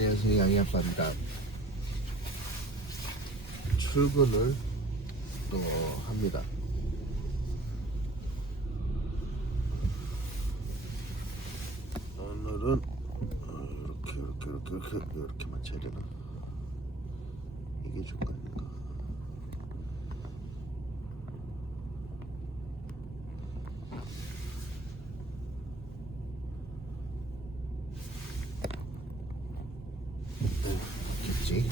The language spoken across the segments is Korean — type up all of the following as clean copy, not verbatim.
안녕하세요, 양이아빠입니다. 출근을 또 합니다. 오늘은 이렇게 맞춰야 되나? 이게 중간인가? 겠지?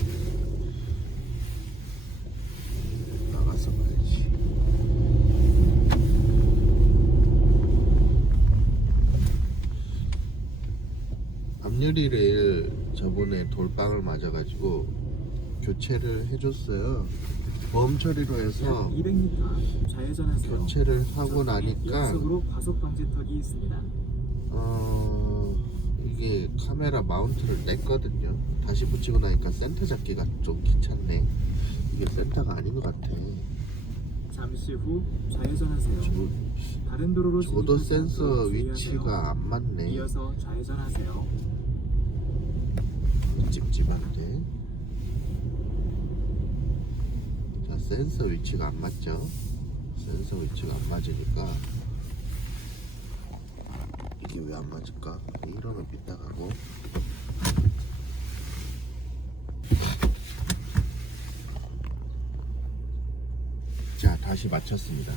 나가서 봐야지. 앞유리를 저번에 돌빵을 맞아가지고 교체를 해줬어요. 보험 처리로 해서 200m 좌회전하세요. 교체를 하고 나니까 연속으로 과속 방지턱이 있습니다. 이게 카메라 마운트를 냈거든요. 다시 붙이고 나니까 센터 잡기가 좀 귀찮네. 이게 센터가 아닌 것 같아. 잠시 후 좌회전하세요. 다른 도로로 조도 진입하지 센서 않도록 주의하세요. 위치가 안 맞네. 이어서 좌회전하세요. 찝찝한데. 자, 센서 위치가 안 맞죠? 센서 위치가 안 맞으니까 이게 왜 안 맞을까? 이러면 삐딱하고. 자, 다시 맞췄습니다.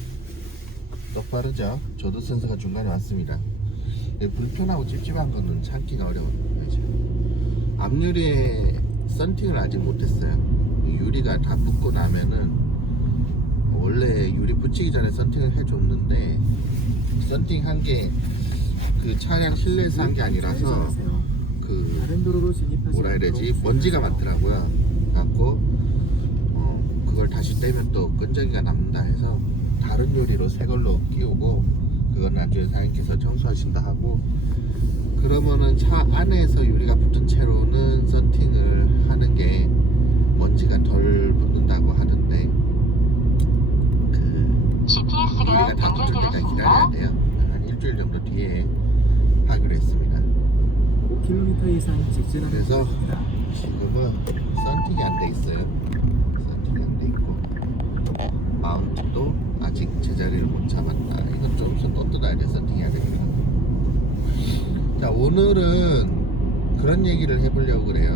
똑바르죠? 조도 센서가 중간에 왔습니다. 불편하고 찝찝한 거는 참기가 어려워요. 앞유리에 썬팅을 아직 못했어요. 유리가 다 붙고 나면은 원래 유리 붙이기 전에 썬팅을 해줬는데 썬팅한 게 그 차량 실내에서 한 게 아니라서 좌회전하세요. 그 다른 도로로 진입하지 뭐라 해야 되지? 않도록 먼지가 주의하세요. 많더라고요. 갖고 그걸 다시 떼면 또 끈적이가 남는다 해서 다른 유리로 새 걸로 끼우고 그건 나중에 사장님께서 청소하신다 하고, 그러면은 차 안에서 유리가 붙은 채로는 썬팅을 하는 게 먼지가 덜 붙는다고 하던데 그 유리가 다 붙을 때까지 기다려야 돼요. 한 일주일 정도 뒤에 하기로 했습니다. 5km 이상 직진하면 그래서 됩니다. 지금은 썬팅이 안 돼 있어요. 썬팅이 안 돼 있고 마운트도 아직 제자리를 못 잡았다. 이건 좀 있으면 또 뜯어야 돼. 썬팅해야 됩니다. 자, 오늘은 그런 얘기를 해보려고 그래요.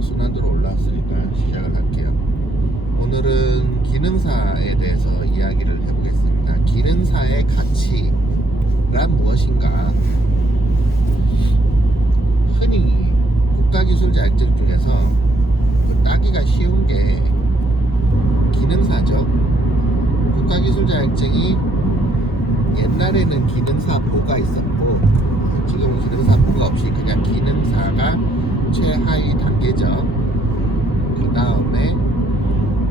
순환도로 올라왔으니까 시작을 할게요. 오늘은 기능사에 대해서 이야기를 해보겠습니다. 기능사의 가치란 무엇인가? 흔히 국가기술 자격증 중에서 따기가 쉬운 게 기능사죠. 국가기술 자격증이 옛날에는 기능사보가 있었고 지금은 기능사보가 없이 그냥 기능사가 최하위 단계죠. 그 다음에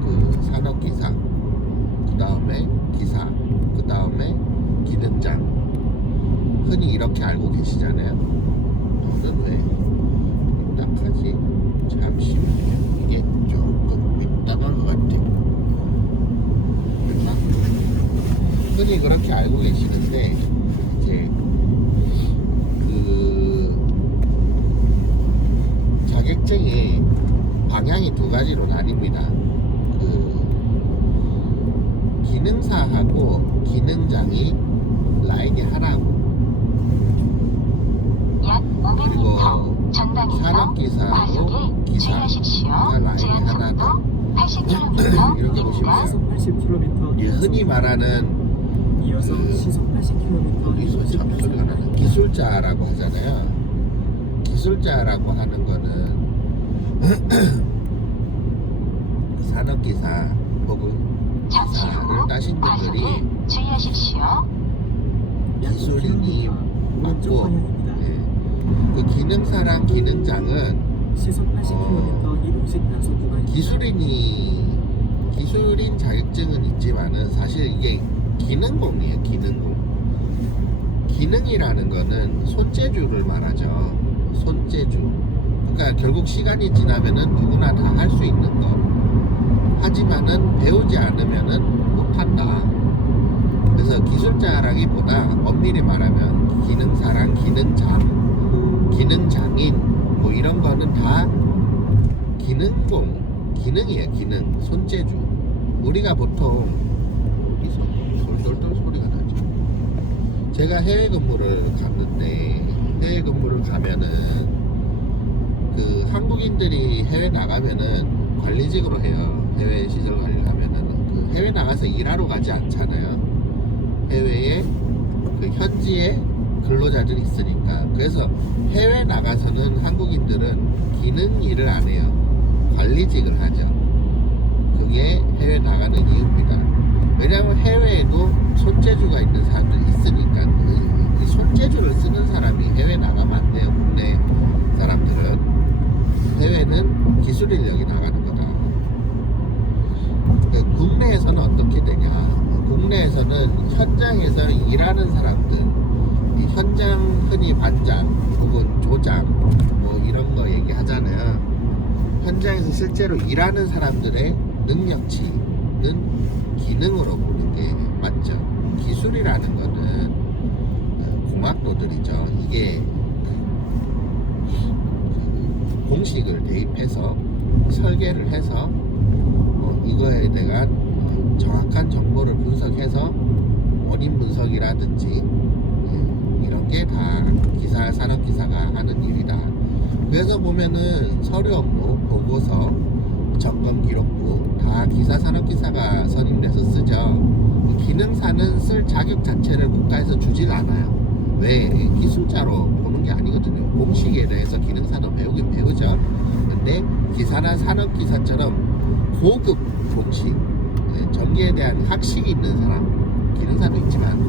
그 산업기사, 그 다음에 기사, 그 다음에 기능장, 흔히 이렇게 알고 계시잖아요. 너는 왜 딱하지? 잠시만요. 이게 조금 삐딱한 것 같아. 됐나? 흔히 그렇게 알고 계시는데 이제 그 자격증이 방향이 두 가지로 나뉩니다. 그 기능사하고 기능장이 라인이 하나고, 그리고 산업기사하고 기사가 라인이 하나고 이렇게 보시면 시속 80km 이 흔히 말하는 이어서 시속 80km 어디서 참 소리가 나는 기술자라고 하잖아요. 기술자라고 하는 거는 산업기사 혹은 기사를 따신 분들이 기술인이 맞고, 그 기능사랑 기능장은 시속 80km 이동식 단속 구간 기술인 자격증은 있지만은 사실 이게 기능공이에요. 기능이라는 거는 손재주를 말하죠. 손재주. 그러니까 결국 시간이 지나면은 누구나 다 할 수 있는 거. 하지만은 배우지 않으면은 못한다. 그래서 기술자라기보다 엄밀히 말하면 기능사랑 기능장, 기능장인 뭐 이런 거는 기능이에요. 기능. 손재주. 우리가 보통 여기서 돌돌돌 소리가 나죠. 제가 해외 근무를 갔는데, 해외 근무를 가면은 그 한국인들이 해외 나가면은 관리직으로 해요. 해외 시설 관리를 하면은 그 해외 나가서 일하러 가지 않잖아요. 해외에 그 현지에 근로자들이 있으니까. 그래서 해외 나가서는 한국인들은 기능 일을 안 해요. 관리직을 하죠. 그게 해외 나가는 이유입니다. 왜냐하면 해외에도 손재주가 있는 사람들이 있으니까. 이 손재주를 쓰는 사람이 해외 나가면 안 돼요. 국내 사람들은. 해외는 기술 인력이 나가는 거다. 국내에서는 어떻게 되냐? 국내에서는 현장에서 일하는 사람들, 이 현장 흔히 반장 혹은 조장 뭐 이런 거 얘기하잖아요. 현장에서 실제로 일하는 사람들의 능력치는 기능으로 보는 게 맞죠. 기술이라는 거는 공학도들이죠. 이게 공식을 대입해서 설계를 해서 이거에 대한 정확한 정보를 분석해서 원인 분석이라든지 이런 게 다 산업기사가 하는 일이다. 그래서 보면은 서류 업무, 보고서, 점검 기록부 다 산업기사가 선임돼서 쓰죠. 기능사는 쓸 자격 자체를 국가에서 주질 않아요. 왜? 기술자로 보는 게 아니거든요. 공식에 대해서 기능사도 배우긴 배우죠. 근데 기사나 산업기사처럼 고급 공식, 전기에 대한 학식이 있는 사람, 기능사도 있지만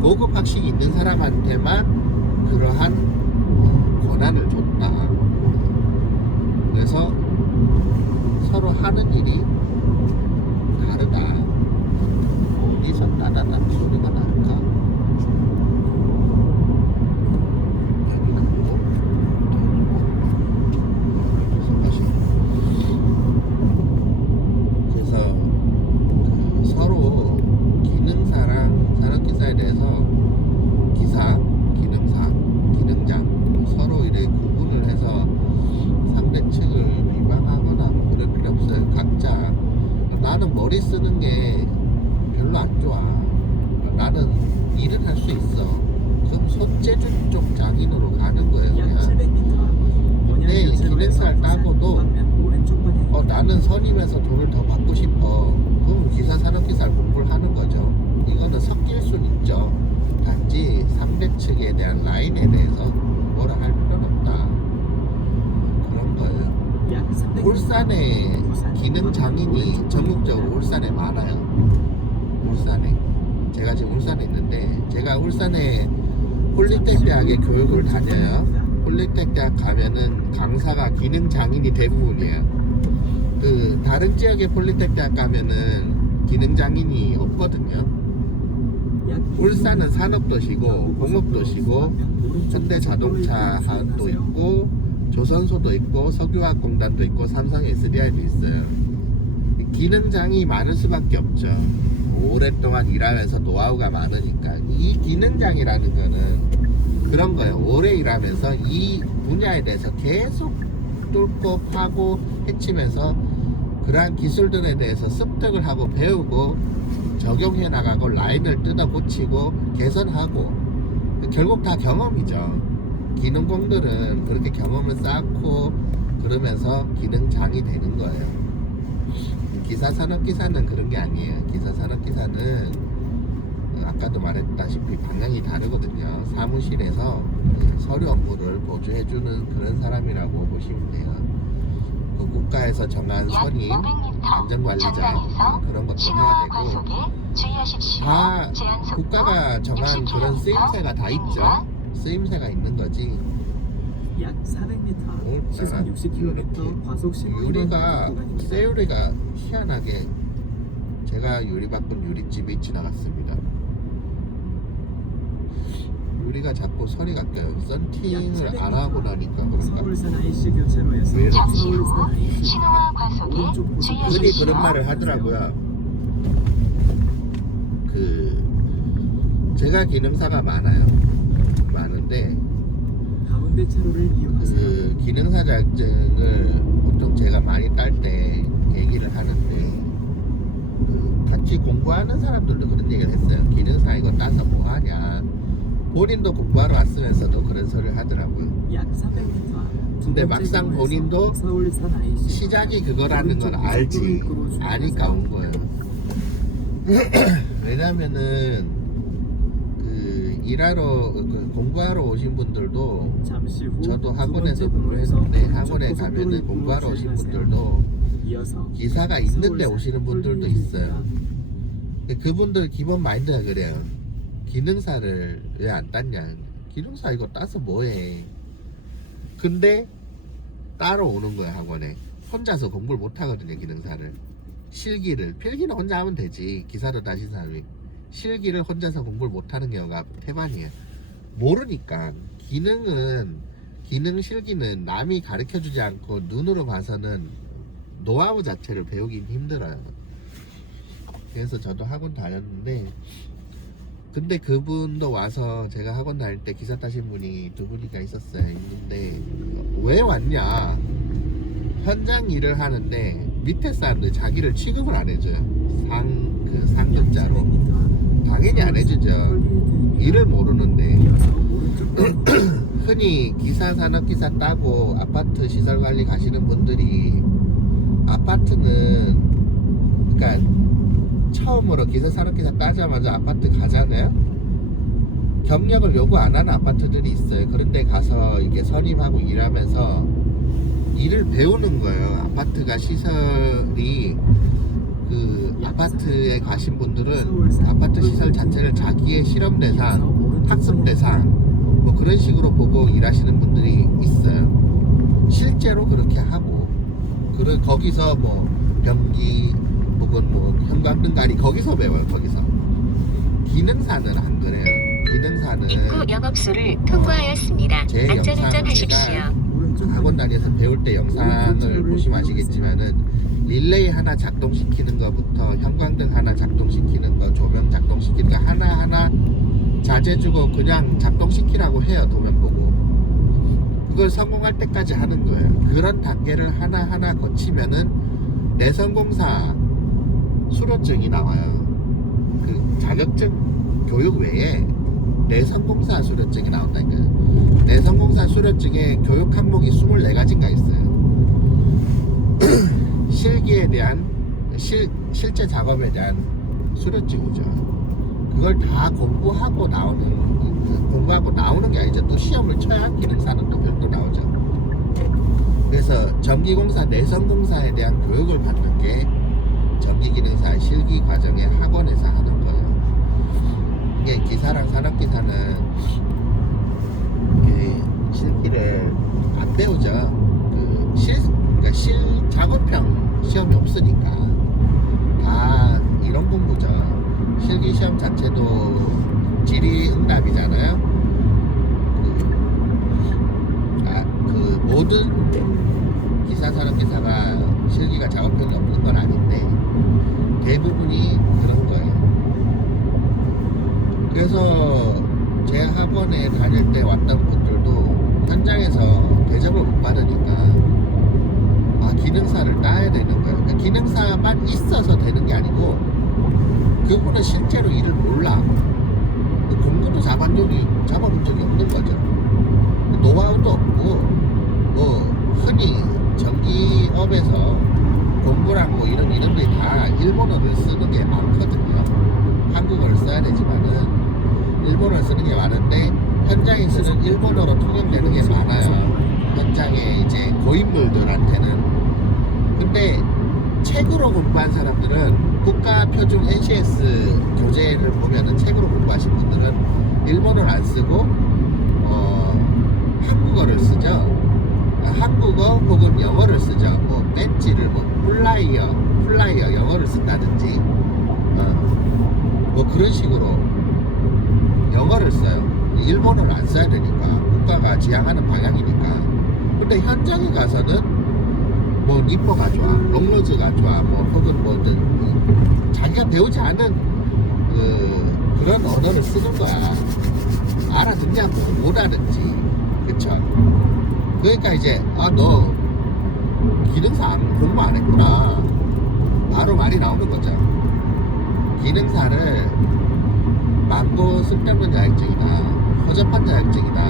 고급 학식이 있는 사람한테만 그러한 권한을 줬다. 그래서 서로 하는 일이 다르다. 어디서 따다닥 소리가 날까? 여기 있고, 그래서 서로 기능사랑 산업기사에 대해서 기사, 기능사, 기능장 서로 이렇게 구분을 해서 상대 측을 비방하거나 뭐 그럴 필요 없어요. 각자 나는 머리 쓰는 게 별로 안 좋아. 나는 일은 할 수 있어. 그럼 손재주 쪽 장인으로 가는 거예요. 약 그냥. 700m. 근데 기능사를 따고도 오른쪽 방향. 나는 선임해서 돈을 더 받고 싶어. 그럼 기사 산업기사를 공부를 하는 거죠. 이거는 섞일 수는 있죠. 단지 상대 측에 대한 라인에 대해서 뭐라 할 필요는 없다. 그런 거예요. 약 300m. 울산에 기능 장인이 전국적으로 울산에 많아요. 울산에. 제가 지금 울산에 있는데, 제가 울산에 폴리텍 대학에 교육을 다녀요. 폴리텍 대학 가면은 강사가 기능 장인이 대부분이에요. 그 다른 지역의 폴리텍 대학 가면은 기능 장인이 없거든요. 울산은 산업도시고 공업도시고 현대자동차도 있고 조선소도 있고 석유화학공단도 있고 삼성 SDI도 있어요. 기능장이 많을 수밖에 없죠. 오랫동안 일하면서 노하우가 많으니까. 이 기능장이라는 거는 그런 거예요. 오래 일하면서 이 분야에 대해서 계속 뚫고 파고 헤치면서 그러한 기술들에 대해서 습득을 하고 배우고 적용해 나가고 라인을 뜯어 고치고 개선하고 결국 다 경험이죠. 기능공들은 그렇게 경험을 쌓고 그러면서 기능장이 되는 거예요. 기사산업기사는 그런 게 아니에요. 기사산업기사는 아까도 말했다시피 방향이 다르거든요. 사무실에서 서류 업무를 보조해주는 그런 사람이라고 보시면 돼요. 그 국가에서 정한 선임, 안전관리자 그런 것도 해야 되고 다 국가가 정한 그런 쓰임새가 다 있죠. 쓰임새가 있는 거지. 약 400m. 시속 오늘따라 60km 과속 유리가 새유리가 희한하게 제가 유리 바꾼 유리집이 지나갔습니다. 유리가 자꾸 소리가 껴요. 썬팅을 안 하고 나니까 그런가. 서울산 IC 교차로에서 왜? 서울산 IC 신호와 과속에 오른쪽 흔히 주의하십시오. 그런 말을 하더라고요. 제가 기능사가 많은데 반대차로를 이용하세요. 그 기능사 자격증을 보통 제가 많이 딸 때 얘기를 하는데 그 같이 공부하는 사람들도 그런 얘기를 했어요. 기능사 이거 따서 뭐 하냐. 본인도 공부하러 왔으면서도 그런 소리를 하더라고요. 약 300m 앞. 근데 막상 본인도 서울산 IC 시작이 그거라는 걸 알지. 아니까 온 거예요. 왜냐면은 그 일하러 그 공부하러 오신 분들도 잠시 후 저도 두 학원에서 번째 공부했는데 도로에서 학원에 오른쪽 가면은 고속도로를 공부하러 오신 주행하세요. 분들도 이어서 기사가 있는데 서울산 오시는 분들도 있어요. 근데 그분들 기본 마인드가 그래요. 기능사를 왜 안 땄냐. 기능사 이거 따서 뭐해. 근데 따로 오는 거야 학원에. 혼자서 공부를 못 하거든요 기능사를. 실기를 필기는 혼자 하면 되지. 기사를 따신 사람이 실기를 혼자서 공부를 못 하는 경우가 태반이에요. 모르니까. 기능 실기는 남이 가르쳐 주지 않고 눈으로 봐서는 노하우 자체를 배우긴 힘들어요. 그래서 저도 학원 다녔는데 근데 그분도 와서 제가 학원 다닐 때 기사 따신 분이 두 분이가 있었어요. 있는데 왜 왔냐. 현장 일을 하는데 밑에 사람들 자기를 취급을 안 해줘요. 상급자로. 당연히 안 해주죠. 일을 모르는데. 흔히 기사 산업기사 따고 아파트 시설관리 가시는 분들이 아파트는 그러니까 처음으로 기사 산업기사 따자마자 아파트 가잖아요. 경력을 요구 안 하는 아파트들이 있어요. 그런데 가서 이렇게 선임하고 일하면서 일을 배우는 거예요. 아파트가 시설이 그 아파트에 가신 분들은 아파트 시설 자체를 자기의 실험 대상, 학습 대상 뭐 그런 식으로 보고 일하시는 분들이 있어요. 실제로 그렇게 하고 거기서 뭐 변기 혹은 뭐 형광등가리 거기서 배워요. 거기서. 기능사는 안 그래요. 기능사는 입구 영업소를 통과하였습니다. 제 안전운전 하십시오. 학원 다니면서 배울 때 영상을 보시면 아시겠지만은 릴레이 하나 작동시키는 것부터 형광등 하나 작동시키는 거, 조명 작동시키는 거 하나하나 자재 주고 그냥 작동시키라고 해요. 도면 보고 그걸 성공할 때까지 하는 거예요. 그런 단계를 하나하나 거치면은 내성공사 수료증이 나와요. 그 자격증 교육 외에 내성공사 수료증이 나온다니까요. 내성공사 수료증에 교육 항목이 24가지인가 있어요. 실기에 대한 실제 작업에 대한 수료증이죠. 그걸 다 공부하고 나오는 게 아니죠. 또 시험을 쳐야 기능사는 또 별도 나오죠. 그래서 전기공사 내성공사에 대한 교육을 받는 게 전기기능사 실기 과정에 학원에서 하는 거예요. 이게 기사랑 산업기사는 실기를 안 배우죠. 그러니까 작업형 시험이 없으니까 다 이런 공부죠. 실기 시험 자체도 질의응답이잖아요. 그 모든 기사 산업기사가 실기가 작업형이 없는 건 아닌데 대부분이 그런 거예요. 그래서 제 학원에 다닐 때 왔던 분들도 현장에서 대접을 못 받으니까 기능사를 따야 되는 거예요. 그러니까 기능사만 있어서 되는 게 아니고 그분은 실제로 일을 몰라. 공부도 잡아본 적이 없는 거죠. 노하우도 없고 뭐 흔히 전기업에서 공부랑 뭐 이런 이름들이 다 일본어를 쓰는 게 많거든요. 한국어를 써야 되지만은 일본어를 쓰는 게 많은데 현장에서는 일본어로 통역되는 게 많아요. 현장에 이제 고인물들한테는. 근데 책으로 공부한 사람들은 국가표준 NCS 교재를 보면은 책으로 공부하신 분들은 일본어를 안 쓰고 한국어를 쓰죠. 한국어 혹은 영어를 쓰죠. 뭐 배지를 뭐 플라이어 영어를 쓴다든지 뭐 그런 식으로 영어를 써요. 일본어를 안 써야 되니까 국가가 지향하는 방향이니까. 근데 현장에 가서는 뭐 니퍼가 좋아, 롱로즈가 좋아, 뭐 혹은 뭐든 자기가 배우지 않은 그런 언어를 쓰는 거야. 알아듣냐 뭐 못 알아듣지. 그쵸? 그러니까 이제 너 기능사 공부 안 했구나 바로 말이 나오는 거죠. 기능사를 만보 쓸데없는 자격증이다, 허접한 자격증이다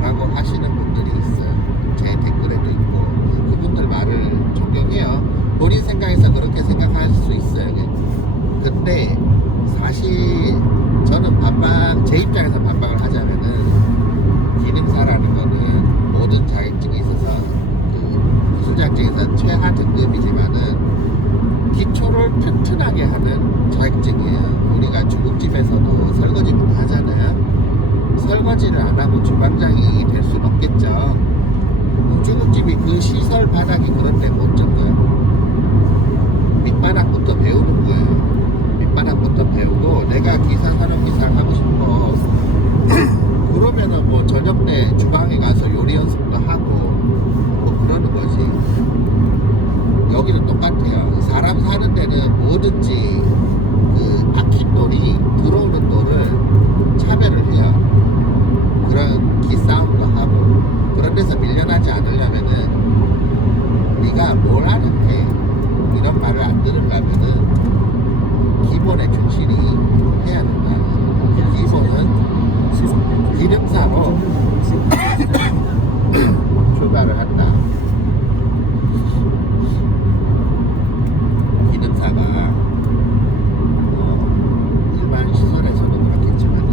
라고 하시는 분들이 있어요. 제 댓글에도 있고. 그분들 말을 존경해요. 본인 생각에서 그렇게 생각할 수 있어요. 근데 사실 저는 제 입장에서 반박을 하자면은 기능사라는 거는 모든 자격증에 있어서 그 기술 자격증에서 최하 등급이지만은 기초를 튼튼하게 하는 자격증이에요. 우리가 중국집에서도 설거지 하잖아요. 설거지를 안 하고 주방장이 될 수는 없겠죠. 중국집이 그 시설 바닥이 그런데 못 정거요. 밑바닥부터 배우는 거예요. 밑바닥부터 배우고 내가 기사 산업기사를 하고 싶어 그러면은 뭐 저녁 때 주방에 가서 요리 연습도 하고 뭐 그러는 거지. 여기는 똑같아요. 사람 사는 데는 뭐든지 그 박힌 돌이 들어오는 돌을 차별을 해요. 그런 기싸움도 하고. 그런 데서 밀려나지 않으려면은 네가 뭘 하는데 이런 말을 안 들으려면은 기본에 충실히 해야 된다. 기본은 기능사로 출발을 한다. 기능사가 일반 시설에서도 그렇겠지만은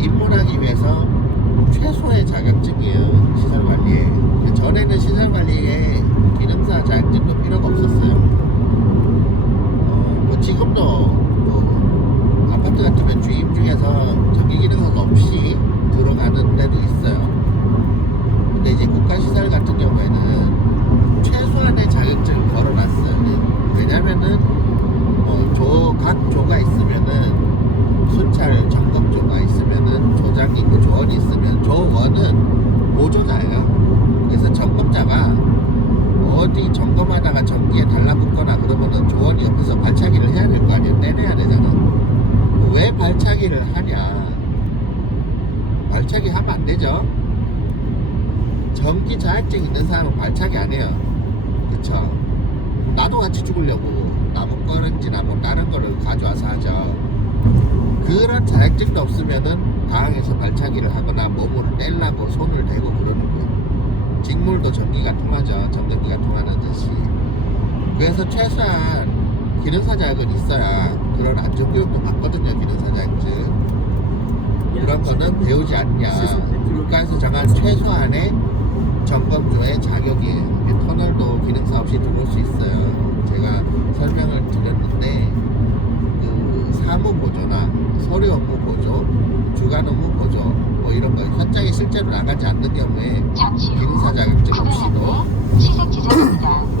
입문하기 위해서 최소의 자격증이에요. 시설관리에. 전에는 시설관리에 기능사 자격증도 필요가 없었어요. 뭐 지금도 뭐 아파트 같으면 주임 중에서 전기기능사 없이 들어가는 데도 있어요. 근데 이제 국가시설 같은 경우에는 최소한의 자격증을 걸어놨어요. 왜냐면은 각 조가 있으면은 순찰 점검조가 있으면은 조장이 있고 조원이 있으면 조원은 보조자예요. 그래서 점검자가 어디 점검하다가 전기에 달라붙거나 그러면은 조원이 옆에서 발차기를 해야 될 거 아니에요. 떼내야 되잖아. 왜 발차기를 하냐? 발차기 하면 안 되죠. 전기 자격증 있는 사람은 발차기 안 해요. 그쵸? 나도 같이 죽으려고 나무 꺼낸지나 뭐 다른 거를 가져와서 하죠. 그런 자격증도 없으면은 당에서 발차기를 하거나 몸으로 떼려고 손을 대고 그러는 거예요. 직물도 전기가 통하죠. 전등기가 통하는 듯이. 그래서 최소한 기능사 자격은 있어야 그런 안전교육도 받거든요. 기능사 자격증. 그런 거는 배우지 않냐. 국가에서 정한 최소한의 점검조의 자격이에요. 터널도 기능사 없이 들어올 수 있어요. 제가 설명을 드렸는데 그 사무보조나 서류 업무 보조, 주간 업무 보조 뭐 이런 거 현장에 실제로 나가지 않는 경우에 기능사 자격증 없이도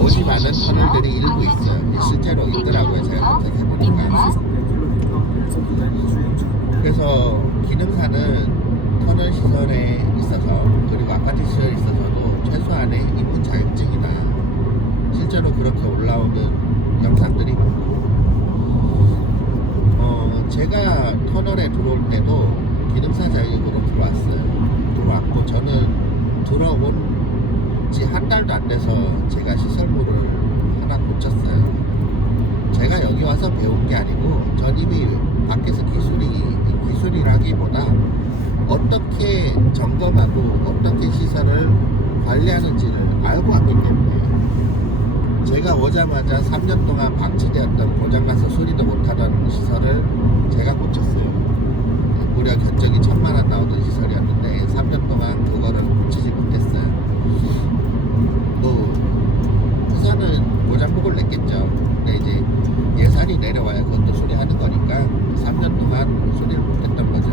오지 않은 터널들이 일부 있어요. 실제로 있더라고요. 제가 검색해보니까. 그래서 기능사는 터널 시설에 있어서 그리고 아파트 시설에 있어서도 최소한의 입문 자격증이다. 실제로 그렇게 올라오는 영상들이 많고 제가 터널에 들어올 때도 기능사 자격으로 들어왔고 저는 들어온 지 한 달도 안 돼서 제가 시설물을 하나 고쳤어요. 제가 여기 와서 배운 게 아니고 전 이미 밖에서 기술이라기보다 어떻게 점검하고 어떻게 시설을 관리하는지를 알고 왔기 때문에 제가 오자마자 3년 동안 방치되었던 고장나서 수리도 못하던 시설을 제가 고쳤어요. 무려 견적이 1000만원 나오던 시설이었는데 3년 동안 그거를 고치지 못했어요. 뭐 부산은 고장복을 냈겠죠. 근데 이제 예산이 내려와야 그것도 수리하는 거니까 3년 동안 수리를 못했던 거죠.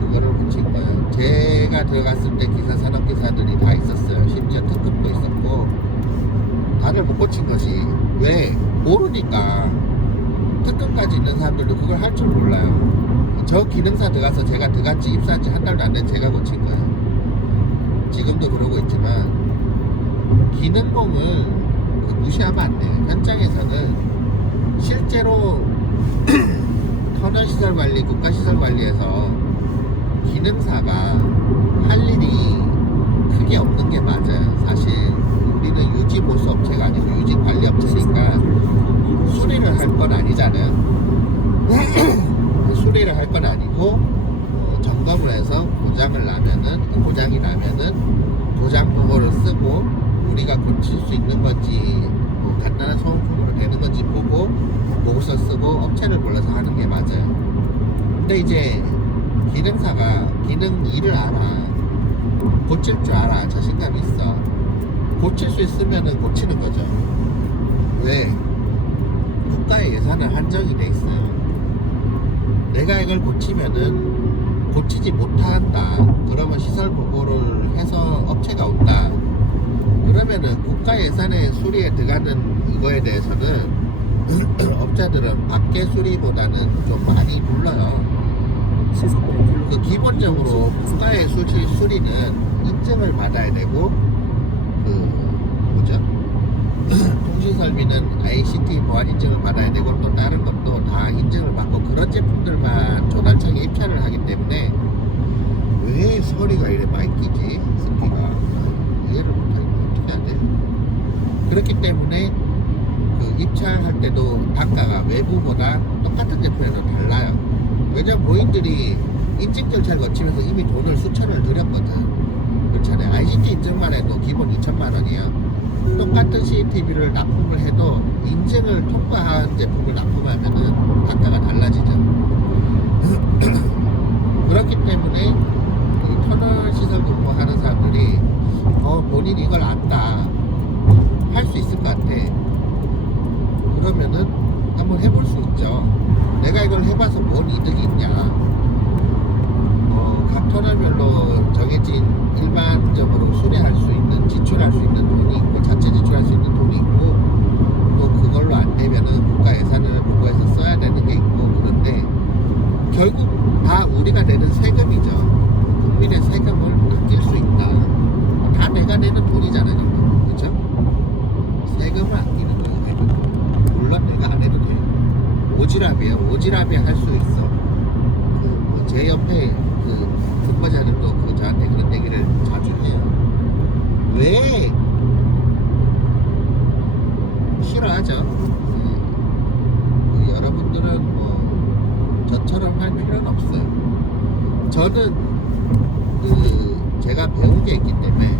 그거를 고친 거예요. 제가 들어갔을 때 기사 산업기사들이 다 있었어요. 심지어 특급도 있었고 다들 못 고친 것이 왜? 모르니까. 특급까지 있는 사람들도 그걸 할 줄 몰라요. 저 기능사 들어가서 제가 들어간지 입사한지 한 달도 안 된 제가 고친 거예요. 지금도 그러고 있지만 기능공을 무시하면 안 돼요. 현장에서는 실제로 터널시설관리, 국가시설관리에서 기능사가 그리고 점검을 해서 고장이 나면은 고장 보고를 쓰고 우리가 고칠 수 있는 건지 뭐 간단한 소모품으로 되는 건지 보고 보고서 쓰고 업체를 불러서 하는 게 맞아요. 근데 이제 기능사가 기능 일을 알아, 고칠 줄 알아, 자신감 있어, 고칠 수 있으면은 고치는 거죠. 왜? 국가의 예산은 한정이 돼 있어요. 내가 이걸 고치면은 고치지 못한다. 그러면 시설 보고를 해서 업체가 온다. 그러면은 국가 예산의 수리에 들어가는 이거에 대해서는 업자들은 밖에 수리보다는 좀 많이 불러요. 시속 100km. 그 기본적으로 국가의 수리는 인증을 받아야 되고, 뭐죠? 통신설비는 ICT 보안 인증을 받아야 되고, 또 다른 것도 다 인증을 받고, 그런 제품들만 조달청에 입찰을 하기 때문에 왜 서리가 이래 많이 끼지? 스피가 이해를 못하니까 어떻게 해야 돼? 그렇기 때문에 그 입찰할 때도 단가가 외부보다 똑같은 제품에도 달라요. 왜냐면 보인들이 인증 절차를 거치면서 이미 돈을 수천을 들였거든. 그렇잖아요. ICT 인증만 해도 기본 2천만 원이에요. 똑같은 CCTV를 납품을 해도 인증을 통과한 제품을 납품하면은 단가가 달라지죠. 그렇기 때문에 이 터널 시설 공부하는 사람들이 본인이 이걸 안다, 할 수 있을 것 같아, 그러면은 한번 해볼 수 있죠. 내가 이걸 해봐서 뭔 이득이 있냐. 각 터널별로 정해진 일반적으로 수리할 수 있는, 지출할 수 있는 돈이 있고, 자체 지출할 수 있는 돈이 있고, 또 그걸로 안 되면은 국가 예산을 보고해서 써야 되는 게 있고. 그런데 결국 다 우리가 내는 세금이죠. 국민의 세금을 아낄 수 있다. 다 내가 내는 돈이잖아요. 그렇죠? 세금을 아끼는 거예요. 세금. 물론 내가 안 해도 돼. 오지랖이에요. 오지랖이 할 수 있어. 제 옆에 근무자들도 저한테 그런 얘기를 자주 해요. 왜? 싫어하죠. 여러분들은 뭐 저처럼 할 필요는 없어요. 저는 제가 배운 게 있기 때문에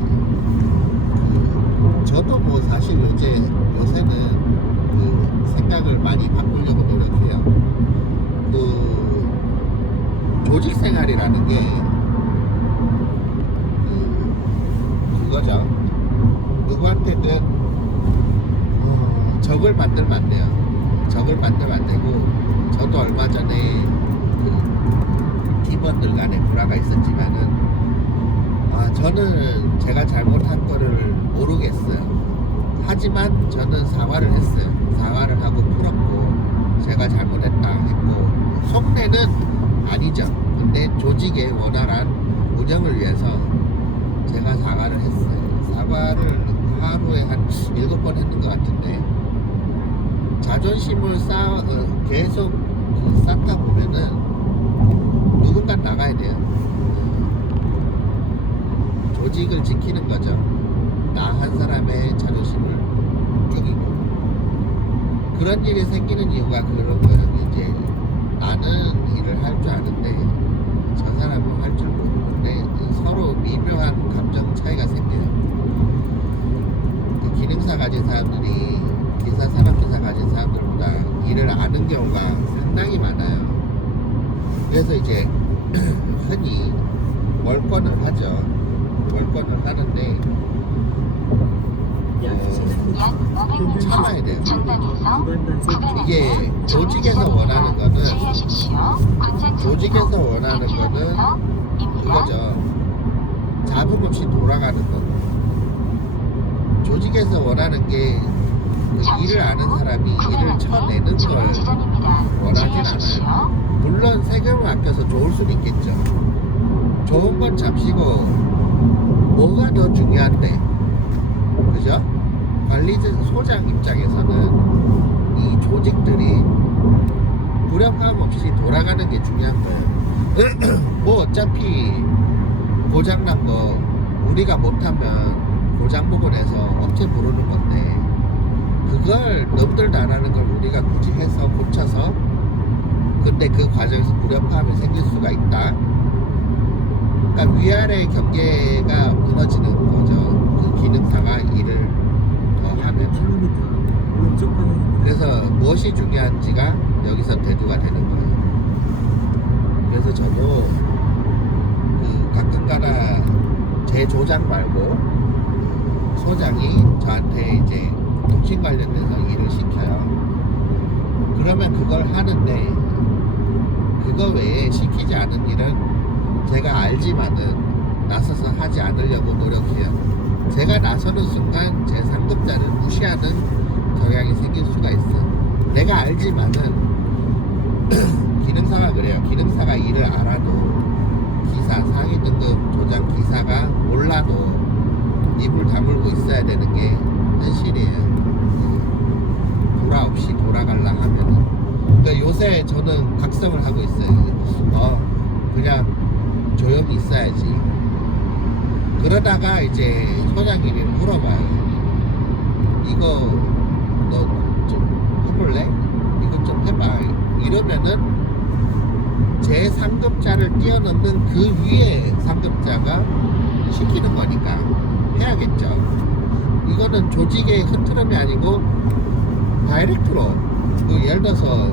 저도 뭐 사실 요새는 생각을 많이 바꾸려고 노력해요. 조직 생활이라는 게 그거죠. 누구한테든 적을 만들면 안 돼요. 적을 만들면 안 되고, 저도 얼마 전에 팀원들 간에 불화가 있었지만은 저는 제가 잘못한 거를 모르겠어요. 하지만 저는 사과를 했어요. 사과를 하고 풀었고, 제가 잘못했다 했고, 속내는 아니죠. 근데 조직의 원활한 운영을 위해서 제가 사과를 했어요. 사과를 하루에 한 7번 했는 것 같은데, 자존심을 계속 쌓다 보면은 누군가 나가야 돼요. 조직을 지키는 거죠. 나 한 사람의 자존심을 죽이고. 그런 일이 생기는 이유가 그런 거예요. 이제 나는 일을 할 줄 아는데 저 사람은 할 줄 모르는데 서로 미묘한 감정 차이가 생겨요. 기능사 가진 사람들이 산업기사 가진 사람들보다 일을 아는 경우가 상당히 많아요. 그래서 이제 흔히 월권을 하죠. 월권을 하는데 참아야 돼요. 이게 조직에서 원하는 거는 그거죠. 잡음 없이 돌아가는 거. 조직에서 원하는 게 일을 아는 사람이 일을 쳐내는 걸 원하진 않아요. 물론 세금을 아껴서 좋을 수는 있겠죠. 좋은 건 잡시고 뭐가 더 중요한데, 그죠? 관리자 소장 입장에서는 이 조직들이 불협화음 없이 돌아가는 게 중요한 거예요. 뭐 어차피 고장난 거 우리가 못하면 고장 보고 내서 업체 부르는 건데, 그걸 남들도 안 하는 걸 우리가 굳이 해서 고쳐서 근데 그 과정에서 불협화음이 생길 수가 있다. 그러니까 위아래 경계가 무너지는 거죠. 그 기능사가 일을 더 하면. 1km 오른쪽 방향입니다. 그래서 무엇이 중요한지가 여기서 대두가 되는 거예요. 그래서 저도 그 가끔가다 제 조장 말고 소장이 저한테 이제 통신 관련돼서 일을 시켜요. 그러면 그걸 하는데 그거 외에 시키지 않은 일은 제가 알지만은 나서서 하지 않으려고 노력해요. 제가 나서는 순간 제 상급자를 무시하는 경향이 생길 수가 있어. 내가 알지만은 기능사가 그래요. 기능사가 일을 알아도 기사, 상위 등급 조장 기사가 몰라도 입을 다물고 있어야 되는 게 현실이에요. 불화 없이 돌아가려 하면은. 그러니까 요새 저는 각성을 하고 있어요. 그냥 조용히 있어야지. 그러다가 이제 소장님이 물어봐요. 이거 너 좀 해볼래? 이거 좀 해봐. 이러면은 제 상급자를 뛰어넘는 그 위에 상급자가 시키는 거니까 해야겠죠. 이거는 조직의 흐트름이 아니고 다이렉트로 예를 들어서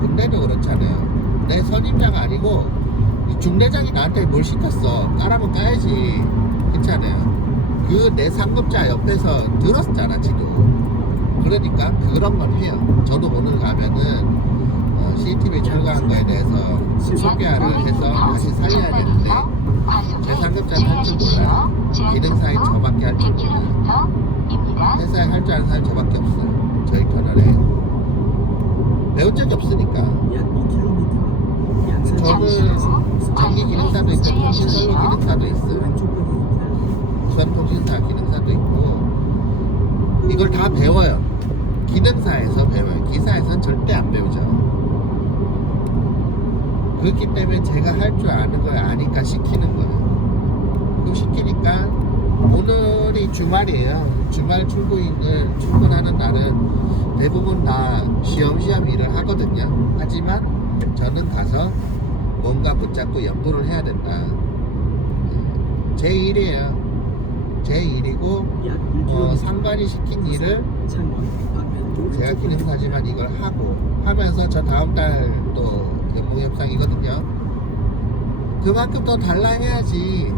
군대도 그렇잖아요. 내 선임자가 아니고 중대장이 나한테 뭘 시켰어. 까라면 까야지. 괜찮아요. 그 내 상급자 옆에서 들었잖아 지도. 그러니까 그런 건 해요. 저도 오늘 가면은 CCTV 철거한 거에 대해서 소개를 해서 다시 살려야 되는데 제 상급자는 할 줄 몰라요. 기능사에 저밖에 할 줄 몰라요. 회사에 할 줄 아는 사람이 저밖에 없어요. 저희 터널에 배운 적이 없으니까. 약 2km 양산 저는 전기 기능사도 있고 통신선로 기능사도 있어요. 왼쪽 방향입니다. 우선 통신사 기능사도 있고 이걸 다 배워요. 기능사에서 배워요. 기사에서는 절대 안 배우죠. 그렇기 때문에 제가 할 줄 아는 걸 아니까 시키는 거예요. 그 시키니까 오늘이 주말이에요. 주말 출근하는 날은 대부분 다 쉬엄쉬엄 일을 하거든요. 하지만 저는 가서 뭔가 붙잡고 연구를 해야 된다. 제 일이에요. 제 일이고 약 1km 상관이 시킨 일을 창원 방면 제가 오른쪽 기능사지만 이걸 하면서 저 다음 달 또 연봉 협상이거든요. 그만큼 더 달라 해야지.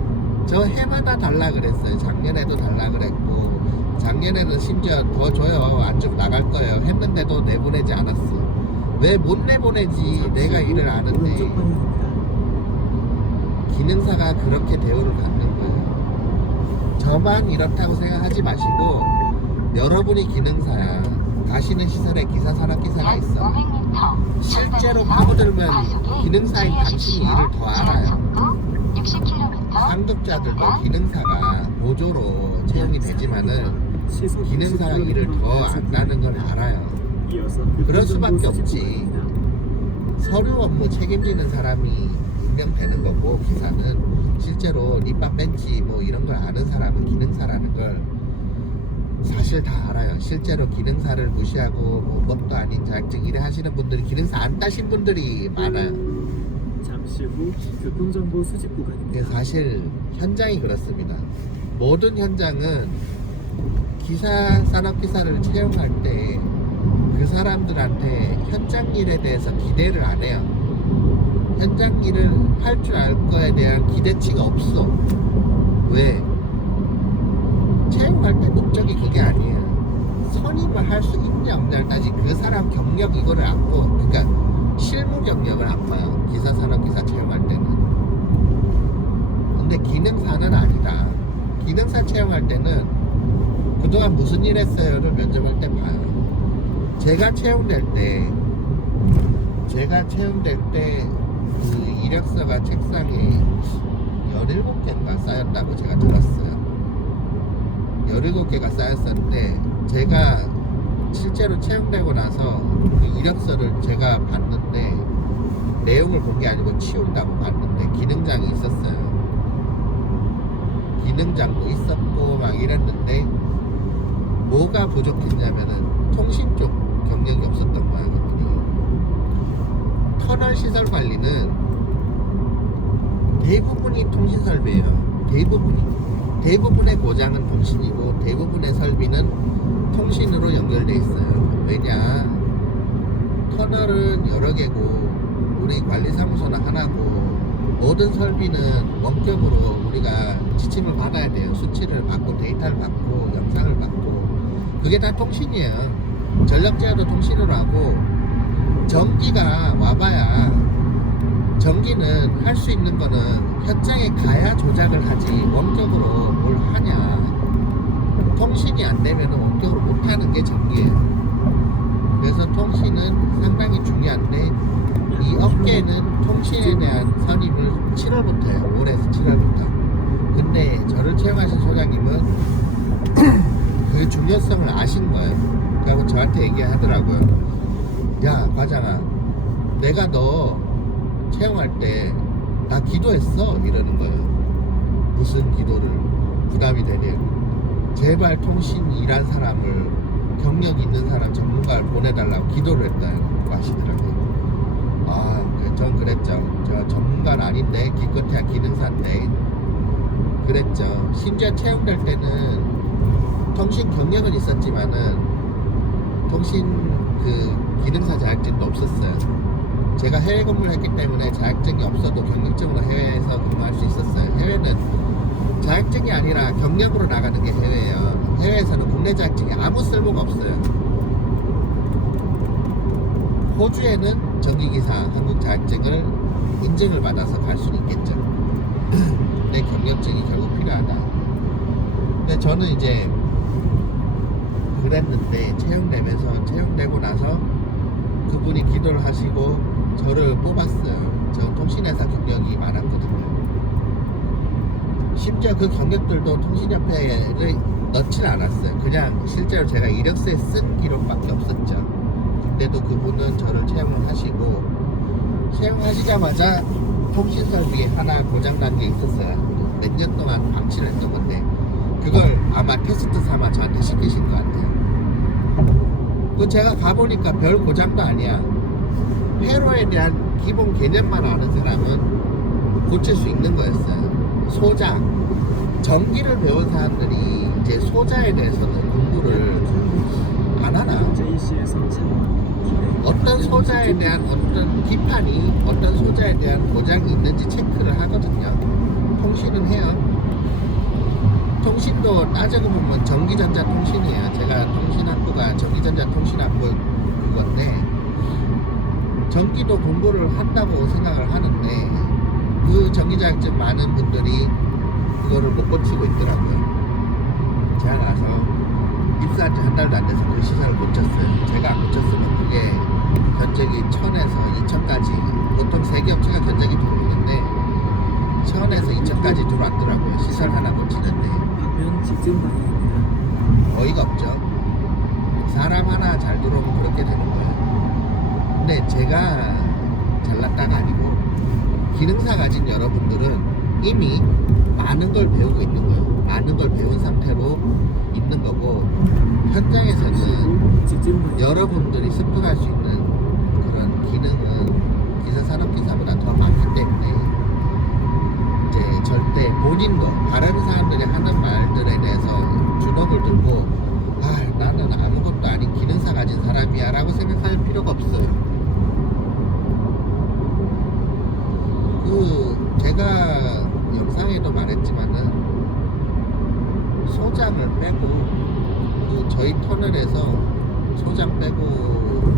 저 해마다 달라 그랬어요. 작년에도 달라 그랬고 작년에는 심지어 더 줘요. 안쪽 나갈 거예요. 했는데도 내보내지 않았어. 왜 못 내보내지? 내가 일을 아는데. 오른쪽 방향입니다. 기능사가 그렇게 대우를 받는 거예요. 저만 이렇다고 생각하지 마시고 여러분이 기능사야. 가시는 시설에 기사, 산업기사가 있어. 실제로 파고들면 기능사인 당신이 일을 더 알아요. 상급자들도 기능사가 보조로 채용이 되지만은 시속 기능사가 60km 일을 더 양산 안다는 걸 알아요. 이어서 그럴 수밖에 교통정보 없지. 수집구간입니다. 서류 업무 책임지는 사람이 임명되는 거고 기사는 실제로 립밥 벤치 뭐 이런 걸 아는 사람은 기능사라는 걸 사실 다 알아요. 실제로 기능사를 무시하고 뭐 뭣도 아닌 자격증 일을 하시는 분들이 기능사 안 따신 분들이 많아요. 잠시 후 교통정보 수집 이게 구간입니다. 사실 현장이 그렇습니다. 모든 현장은 기사, 산업기사를 채용할 때 그 사람들한테 현장 일에 대해서 기대를 안 해요. 현장 일을 할 줄 알 거에 대한 기대치가 없어. 왜? 채용할 때 목적이 그게 아니에요. 선임을 할 수 있냐 없냐를 따지 그 사람 경력 이거를 안 봐. 그러니까 실무 경력을 안 봐요. 기사, 산업기사 채용할 때는. 근데 기능사는 아니다. 기능사 채용할 때는 그동안 무슨 일 했어요를 면접할 때 봐요. 제가 채용될 때 그 이력서가 책상에 17개인가 쌓였다고 제가 들었어요. 17개가 쌓였었는데 제가 실제로 채용되고 나서 그 이력서를 제가 봤는데 내용을 본 게 아니고 치운다고 봤는데 기능장이 있었어요. 기능장도 있었고 막 이랬는데 뭐가 부족했냐면은 통신 쪽 경력이 없었던 거예요. 그분이 터널 시설 관리는 대부분이 통신 설비예요. 대부분의 고장은 통신이고 대부분의 설비는 통신으로 연결돼 있어요. 왜냐? 터널은 여러 개고 우리 관리사무소는 하나고 모든 설비는 원격으로 우리가 지침을 받아야 돼요. 수치를 받고 데이터를 받고 영상을 받고 그게 다 통신이에요. 전력 제어도 통신으로 하고 전기가 와봐야 전기는 할 수 있는 거는 현장에 가야 조작을 하지 원격으로 뭘 하냐. 통신이 안 되면 원격으로 못 하는 게 전기예요. 그래서 통신은 상당히 중요한데 이 업계는 통신에 대한 선임을 7월부터 해요. 올해에서 7월부터. 근데 저를 채용하신 소장님은 그 중요성을 아신 거예요. 그래서 저한테 얘기하더라고요. 야 과장아, 내가 너 채용할 때 나 기도했어 이러는 거예요. 무슨 기도를? 부담이 되네요. 제발 통신 일한 사람을 경력 있는 사람 전문가를 보내달라고 기도를 했다고 하시더라고요. 아, 전 그랬죠. 저 전문가는 아닌데 기껏해야 기능사인데 그랬죠. 심지어 채용될 때는 통신 경력은 있었지만은 통신 그 기능사 자격증도 없었어요. 제가 해외 근무를 했기 때문에 자격증이 없어도 경력증으로 해외에서 근무할 수 있었어요. 해외는 자격증이 아니라 경력으로 나가는 게 해외예요. 해외에서는 국내 자격증이 아무 쓸모가 없어요. 호주에는 전기기사 한국 자격증을 인증을 받아서 갈 수는 있겠죠. 근데 경력증이 결국 필요하다. 근데 저는 이제 그랬는데 채용되고 나서 그분이 기도를 하시고 저를 뽑았어요. 저 통신회사 경력이 많았거든요. 심지어 그 경력들도 통신협회에 넣질 않았어요. 그냥 실제로 제가 이력서에 쓴 기록밖에 없었죠. 근데도 그분은 저를 채용을 하시고 채용하시자마자 통신설비 하나 고장난 게 있었어요. 몇 년 동안 방치를 했던 건데 그걸 아마 테스트 삼아 저한테 시키신 것 같아요. 그 제가 가보니까 별 고장도 아니야. 회로에 대한 기본 개념만 아는 사람은 고칠 수 있는 거였어요. 소자, 전기를 배운 사람들이 이제 소자에 대해서는 공부를 안 하나? 어떤 소자에 대한 어떤 기판이 어떤 소자에 대한 고장이 있는지 체크를 하거든요. 통신은 해요. 통신도 따지고 보면 전기전자 통신이에요. 제가 통신학부가 전기전자 통신학부 그건데 전기도 공부를 한다고 생각을 하는데 그 전기자격증 많은 분들이 그거를 못 고치고 있더라고요. 제가 가서 입사한 지 한 달도 안 돼서 그 시설을 고쳤어요. 제가 안 고쳤으면 그게 견적이 1000에서 2000까지 보통 세계업체가 견적이 들어오는데 1000에서 2000까지 들어왔더라고요. 시설 하나 고치는데 방면 직진 방향입니다. 어이가 없죠. 사람 하나 잘 들어오면 그렇게 되는 거예요. 근데 제가 잘났다가 아니고 기능사 가진 여러분들은 이미 많은 걸 배우고 있는 거예요. 많은 걸 배운 상태로 있는 거고 현장에서는 여러분들이 습득할 수 있는 그런 기능은 기사 산업기사보다 더 많기 때문에 이제 절대 본인도 다른 사람들이 하는 말들에 대해서 주눅을 들고 아 나는 아무것도 아닌 기능사 가진 사람이야 라고 생각할 필요가 없어요. 제가 영상에도 말했지만은 소장을 빼고 저희 터널에서 소장 빼고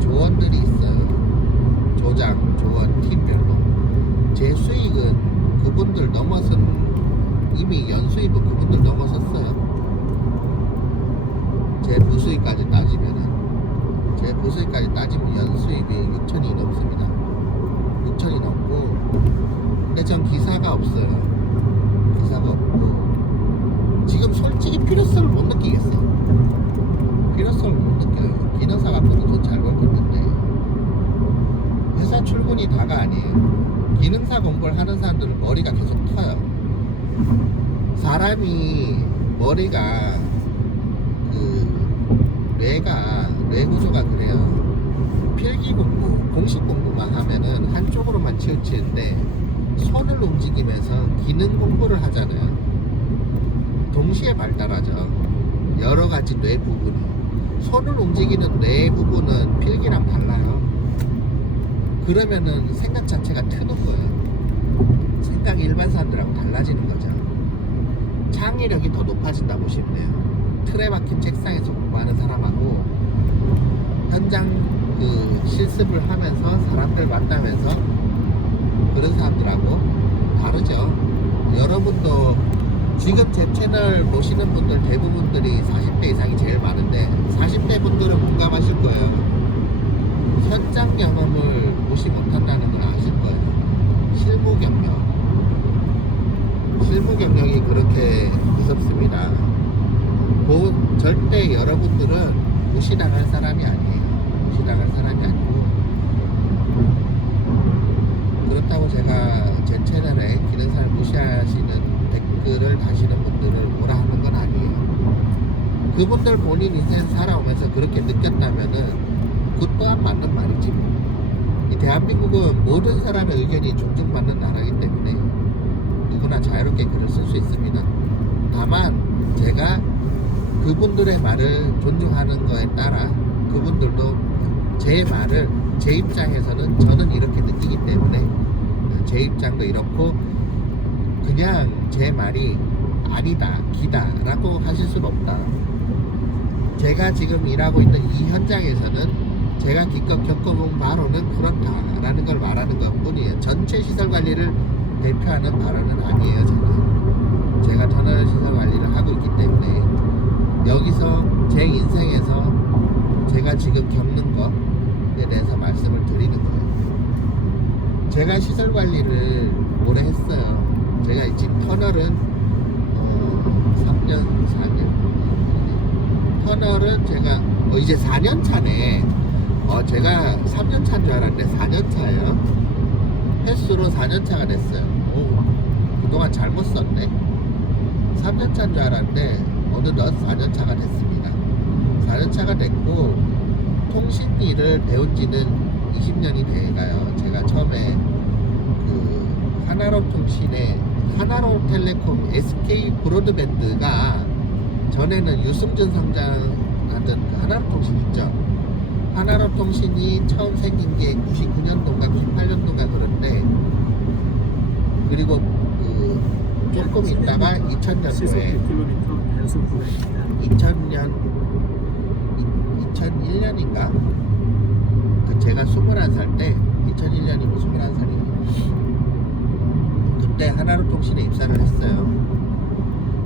조원들이 있어요. 조장, 조원, 팀별로 제 수익은 그분들 이미 연수입은 그분들 넘어섰어요. 제 부수익까지 따지면 연수입이 6천이 넘습니다. 6천이 넘고 근데 전 기사가 없어요. 기사가 없고 지금 솔직히 필요성을 못 느끼겠어요. 필요성을 못 느껴요. 기능사 갖고도 돈 잘 벌고 있는데 회사 출근이 다가 아니에요. 기능사 공부를 하는 사람들은 머리가 계속 터요. 사람이 머리가 뇌 구조가 그래요. 필기 공부, 공식 공부만 하면은 한쪽으로만 치우치는데 손을 움직이면서 기능 공부를 하잖아요. 동시에 발달하죠. 여러 가지 뇌 부분이. 손을 움직이는 뇌 부분은 필기랑 달라요. 그러면은 생각 자체가 트는 거예요. 생각이 일반 사람들하고 달라지는 거죠. 창의력이 더 높아진다고 보시면 돼요. 틀에 박힌 책상에서 공부하는 사람하고 현장 그 실습을 하면서 사람들 만나면서 그런 사람들하고 다르죠. 여러분도 지금 제 채널 보시는 분들 대부분들이 40대 이상이 제일 많은데 40대 분들은 공감하실 거예요. 현장 경험을 무시 못한다는 걸 아실 거예요. 실무 경력. 실무 경력이 그렇게 무섭습니다. 절대 여러분들은 무시당할 사람이 아니에요. 무시당할 사람이 아니고 그렇다고 제가 제 채널에 기능사를 무시하시는 댓글을 다시는 분들을 뭐라 하는 건 아니에요. 그분들 본인 인생 살아오면서 그렇게 느꼈다면은 그 또한 맞는 말이지. 이 대한민국은 모든 사람의 의견이 존중받는 나라이기 때문에 누구나 자유롭게 글을 쓸 수 있습니다. 다만 제가 그분들의 말을 존중하는 거에 따라 그분들도 제 말을 제 입장에서는 저는 이렇게 느끼기 때문에 제 입장도 이렇고 그냥 제 말이 아니다 기다 라고 하실 수는 없다. 제가 지금 일하고 있는 이 현장에서는 제가 기껏 겪어본 바로는 그렇다라는 걸 말하는 것 뿐이에요. 전체 시설 관리를 대표하는 발언은 아니에요. 저는 제가 터널 시설 관리를 하고 있기 때문에 여기서 제 인생에서 제가 지금 겪는 것에 대해서 말씀을 드리는 거예요. 제가 시설 관리를 오래 했어요. 제가 지금 터널은 3년 4년 터널은 제가 이제 4년 차네. 제가 3년 차인 줄 알았는데 4년 차예요. 횟수로 4년 차가 됐어요. 그동안 잘못 썼네. 3년 차인 줄 알았는데 어느덧 4년 차가 됐습니다. 4년 차가 됐고 통신 일을 배운 지는 20년이 돼가요. 제가 처음에 그 하나로텔레콤 SK 브로드밴드가 전에는 유승준 성장하던 그 하나로통신 있죠. 하나로통신이 처음 생긴 게 99년도인가 98년도인가 그런데 그리고 그 조금 있다가 2000년도에 2001년인가 그 제가 21살 때 2001년이면 21살이에요. 그때 하나로통신에 입사를 했어요.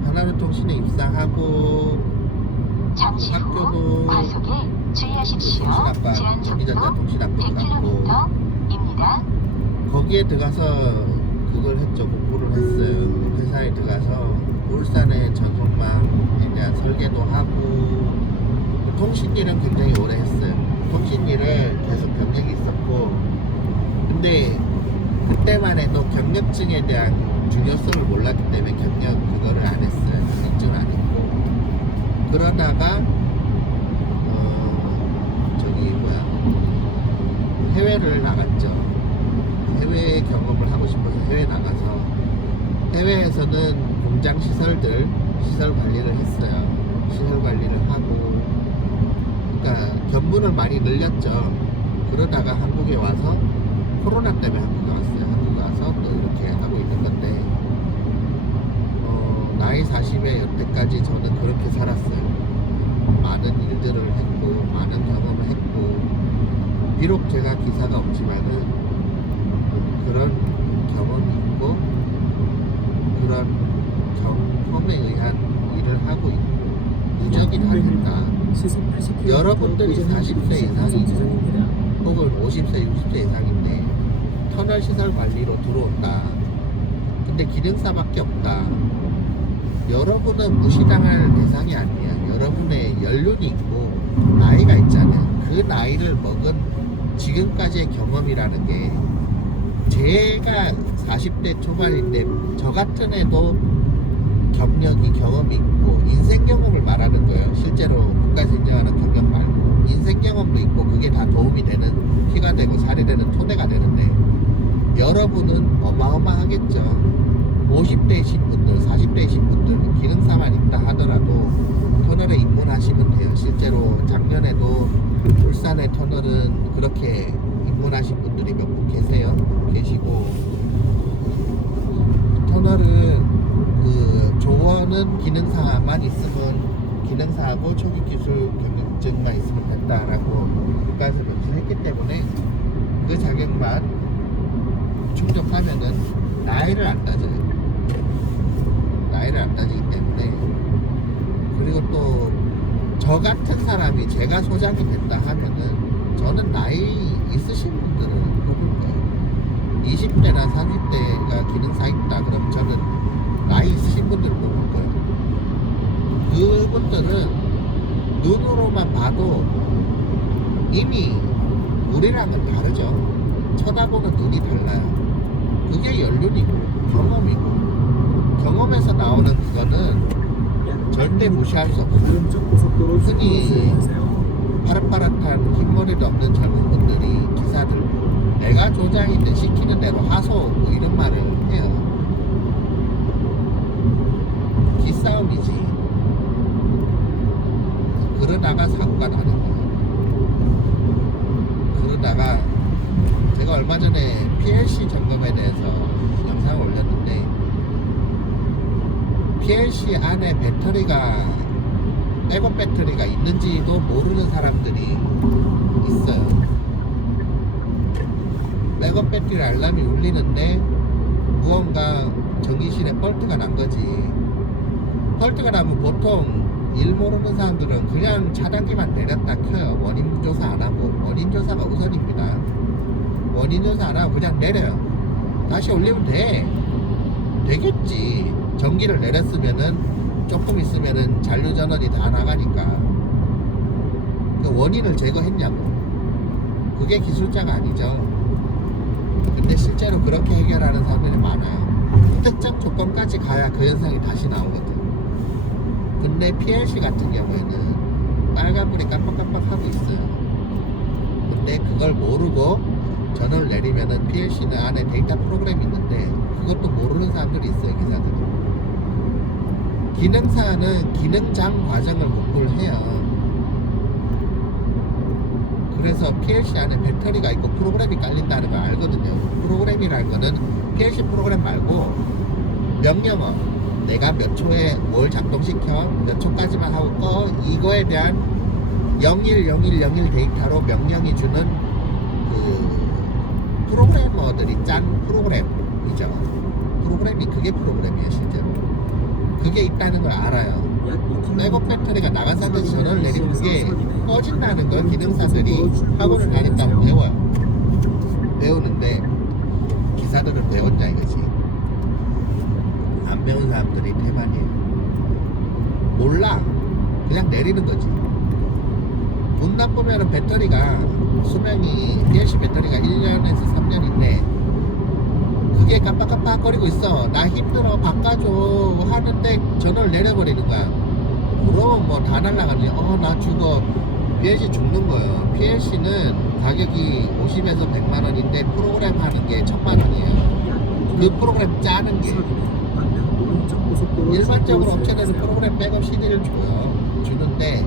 하나로통신에 입사하고 잠시 후 학교도 과속에 주의하십시오. 통신학과 제한 속도 전기전자통신학교 갔고 100km입니다. 거기에 들어가서 그걸 했죠. 공부를 했어요. 회사에 들어가서 울산의 전송망에 대한 설계도 하고 통신 일은 굉장히 오래 했어요. 통신 일에 계속 경력이 있었고 근데 그때만 해도 경력증에 대한 중요성을 몰랐기 때문에 경력 그거를 안 했어요. 경력증을 안 했고 그러다가 해외를 나갔죠. 해외 경험을 하고 싶어서 해외 나가서 해외에서는 공장 시설 관리를 했어요. 시설 관리를 하고 그러니까 견문을 많이 늘렸죠. 그러다가 한국에 와서 코로나 때문에 한국에 왔어요. 한국에 와서 또 이렇게 하고 있는 건데 나이 40에 여태까지 저는 그렇게 살았어요. 많은 일들을 했고 많은 경험을 했고 비록 제가 기사가 없지만은 그런 경험이 있고 그런 경험에 의한 일을 하고 있고 누적이 다니까 여러분들이 40세 이상이 혹은 50세 60세 이상인데 터널 시설 관리로 들어온다. 근데 기능사밖에 없다. 여러분은 무시당할 대상이 아니에요. 여러분의 연륜이 있고 나이가 있잖아요. 그 나이를 먹은 지금까지의 경험이라는 게 제가 40대 초반인데 저 같은 애도 경험이 있고 인생 경험을 말하는 거예요. 실제로 국가에서 인정하는 경력 말고 인생 경험도 있고 그게 다 도움이 되는 피가 되고 살이 되는 토대가 되는데 여러분은 어마어마하겠죠. 50대이신 분들, 40대이신 분들 기능사만 있다 하더라도 터널에 입문하시면 돼요. 실제로 작년에도 울산의 터널은 그렇게 입문하신 분들이 몇 분 계시고 터널은 그 조언은 기능사만 있으면 기능사하고 초기 기술 경영증만 있으면 된다라고 국가에서 명시했기 때문에 그 자격만 충족하면은 나이를 안 따져요. 나이를 안 따지기 때문에. 그리고 또 저 같은 사람이 제가 소장이 된다 하면은 저는 나이 있으신 분들을 뽑을 거예요. 20대나 30대가 기능사 있다 그러면 저는 나이 있으신 분들을 뽑을 거예요. 그분들은 눈으로만 봐도 이미 우리랑은 다르죠. 쳐다보는 눈이 달라요. 그게 연륜이고 경험이고 경험에서 나오는 그거는 절대 무시할 수 없어요. 오른쪽 고속도로 흔히 주의하세요. 파릇파릇한 흰머리도 없는 젊은 분들이 기사들 내가 조장인데 시키는 대로 하소 뭐 이런 말을 해요. 기싸움이지. 그러다가 사고가 나는 거예요. 그러다가 제가 얼마 전에 PLC 점검에 대해서 영상을 올렸는데 PLC 안에 배터리가 백업 배터리가 있는지도 모르는 사람들이 있어요. 백업 배터리 알람이 울리는데 무언가 전기실에 펄트가 난 거지. 펄트가 나면 보통 일 모르는 사람들은 그냥 차단기만 내렸다 켜요. 원인 조사 안 하고. 원인 조사가 우선입니다. 원인 조사 안 하고 그냥 내려요. 다시 올리면 되겠지. 전기를 내렸으면은 조금 있으면은 잔류 전원이 다 나가니까. 그 원인을 제거했냐고. 그게 기술자가 아니죠. 근데 실제로 그렇게 해결하는 사람들이 많아요. 특정 조건까지 가야 그 현상이 다시 나오거든. 근데 PLC 같은 경우에는 빨간불이 깜빡깜빡하고 있어요. 근데 그걸 모르고 전원을 내리면은 PLC는 안에 데이터 프로그램이 있는데 그것도 모르는 사람들이 있어요. 기사들은. 기능사는 기능장 과정을 공부를 해요. 그래서 PLC 안에 배터리가 있고 프로그램이 깔린다는 걸 알거든요. 프로그램이라는 거는 PLC 프로그램 말고 명령어, 내가 몇 초에 뭘 작동시켜 몇 초까지만 하고 꺼, 이거에 대한 010101 데이터로 명령이 주는 그 프로그래머들이 짠 프로그램이죠. 프로그램이 그게 프로그램이에요. 실제로 그게 있다는 걸 알아요. 백업 배터리가 나간 상태에서 전원을 내리면 그게 꺼진다는 걸 기능사들이 학원을 다녔다고 배워요. 배우는데 기사들은 배웠냐 이거지. 안 배운 사람들이 태만이에요. 몰라. 그냥 내리는 거지. 운 나쁘면 배터리가 수명이 PLC 배터리가 1년에서 3년인데 그게 깜빡깜빡거리고 있어. 나 힘들어 바꿔줘 하는데 전원을 내려버리는 거야. 그럼 뭐 다 날라가니 나 죽어. PLC 죽는 거예요. PLC는 가격이 50에서 100만 원인데 프로그램 하는 게 1000만 원이에요. 그 프로그램 짜는 게 일반적으로 업체들은 프로그램 백업 CD를 주는데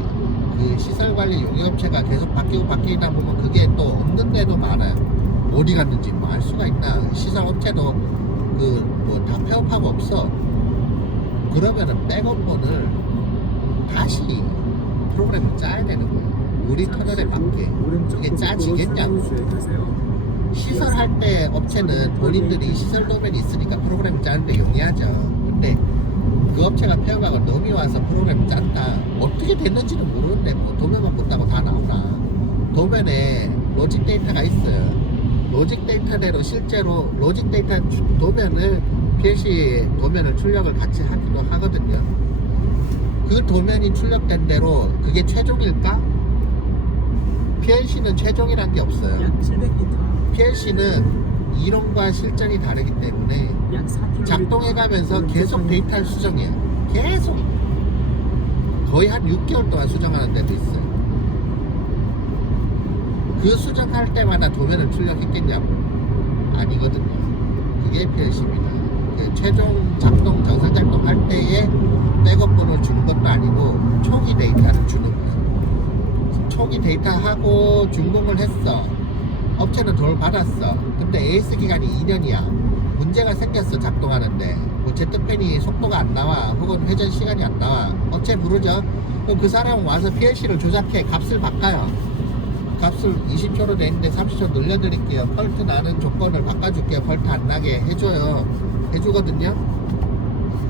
그 시설관리 용역업체가 계속 바뀌다 보면 그게 또 없는 데도 많아요. 어디 갔는지 뭐 알 수가 있나. 시설업체도 그 뭐 다 폐업하고 없어. 그러면은 백업본을 다시 프로그램을 짜야 되는 거예요. 우리 터널에 맞게. 그게 짜지겠냐고. 시설할 때 업체는 본인들이 시설 도면이 있으니까 프로그램 짜는데 용이하죠. 근데 그 업체가 폐업하고 놈이 와서 프로그램 짠다. 어떻게 됐는지는 모르는데 뭐 도면만 본다고 다 나오나. 도면에 로직 데이터가 있어요. 로직 데이터대로 실제로 로직 데이터 도면을 PLC 도면을 출력을 같이 하기도 하거든요. 그 도면이 출력된 대로 그게 최종일까? PLC는 최종이란 게 없어요. PLC는 이론과 실전이 다르기 때문에 작동해가면서 계속 데이터를 수정해요. 계속 거의 한 6개월 동안 수정하는 데도 있어요. 그 수정할 때마다 도면을 출력했겠냐고. 아니거든요. 그게 PLC입니다. 그 최종 작동, 정상 작동할 때에 백업 번호를 주는 것도 아니고 초기 데이터를 주는 거예요. 초기 데이터하고 준공을 했어. 업체는 돈을 받았어. 근데 AS 기간이 2년이야. 문제가 생겼어, 작동하는데. 뭐 제트팬이 속도가 안 나와, 혹은 회전 시간이 안 나와. 업체 부르죠. 그럼 그 사람은 와서 PLC를 조작해 값을 바꿔요. 값을 20초로 돼 있는데 30초 늘려드릴게요. 펄트 나는 조건을 바꿔줄게요. 펄트 안 나게 해줘요. 해주거든요.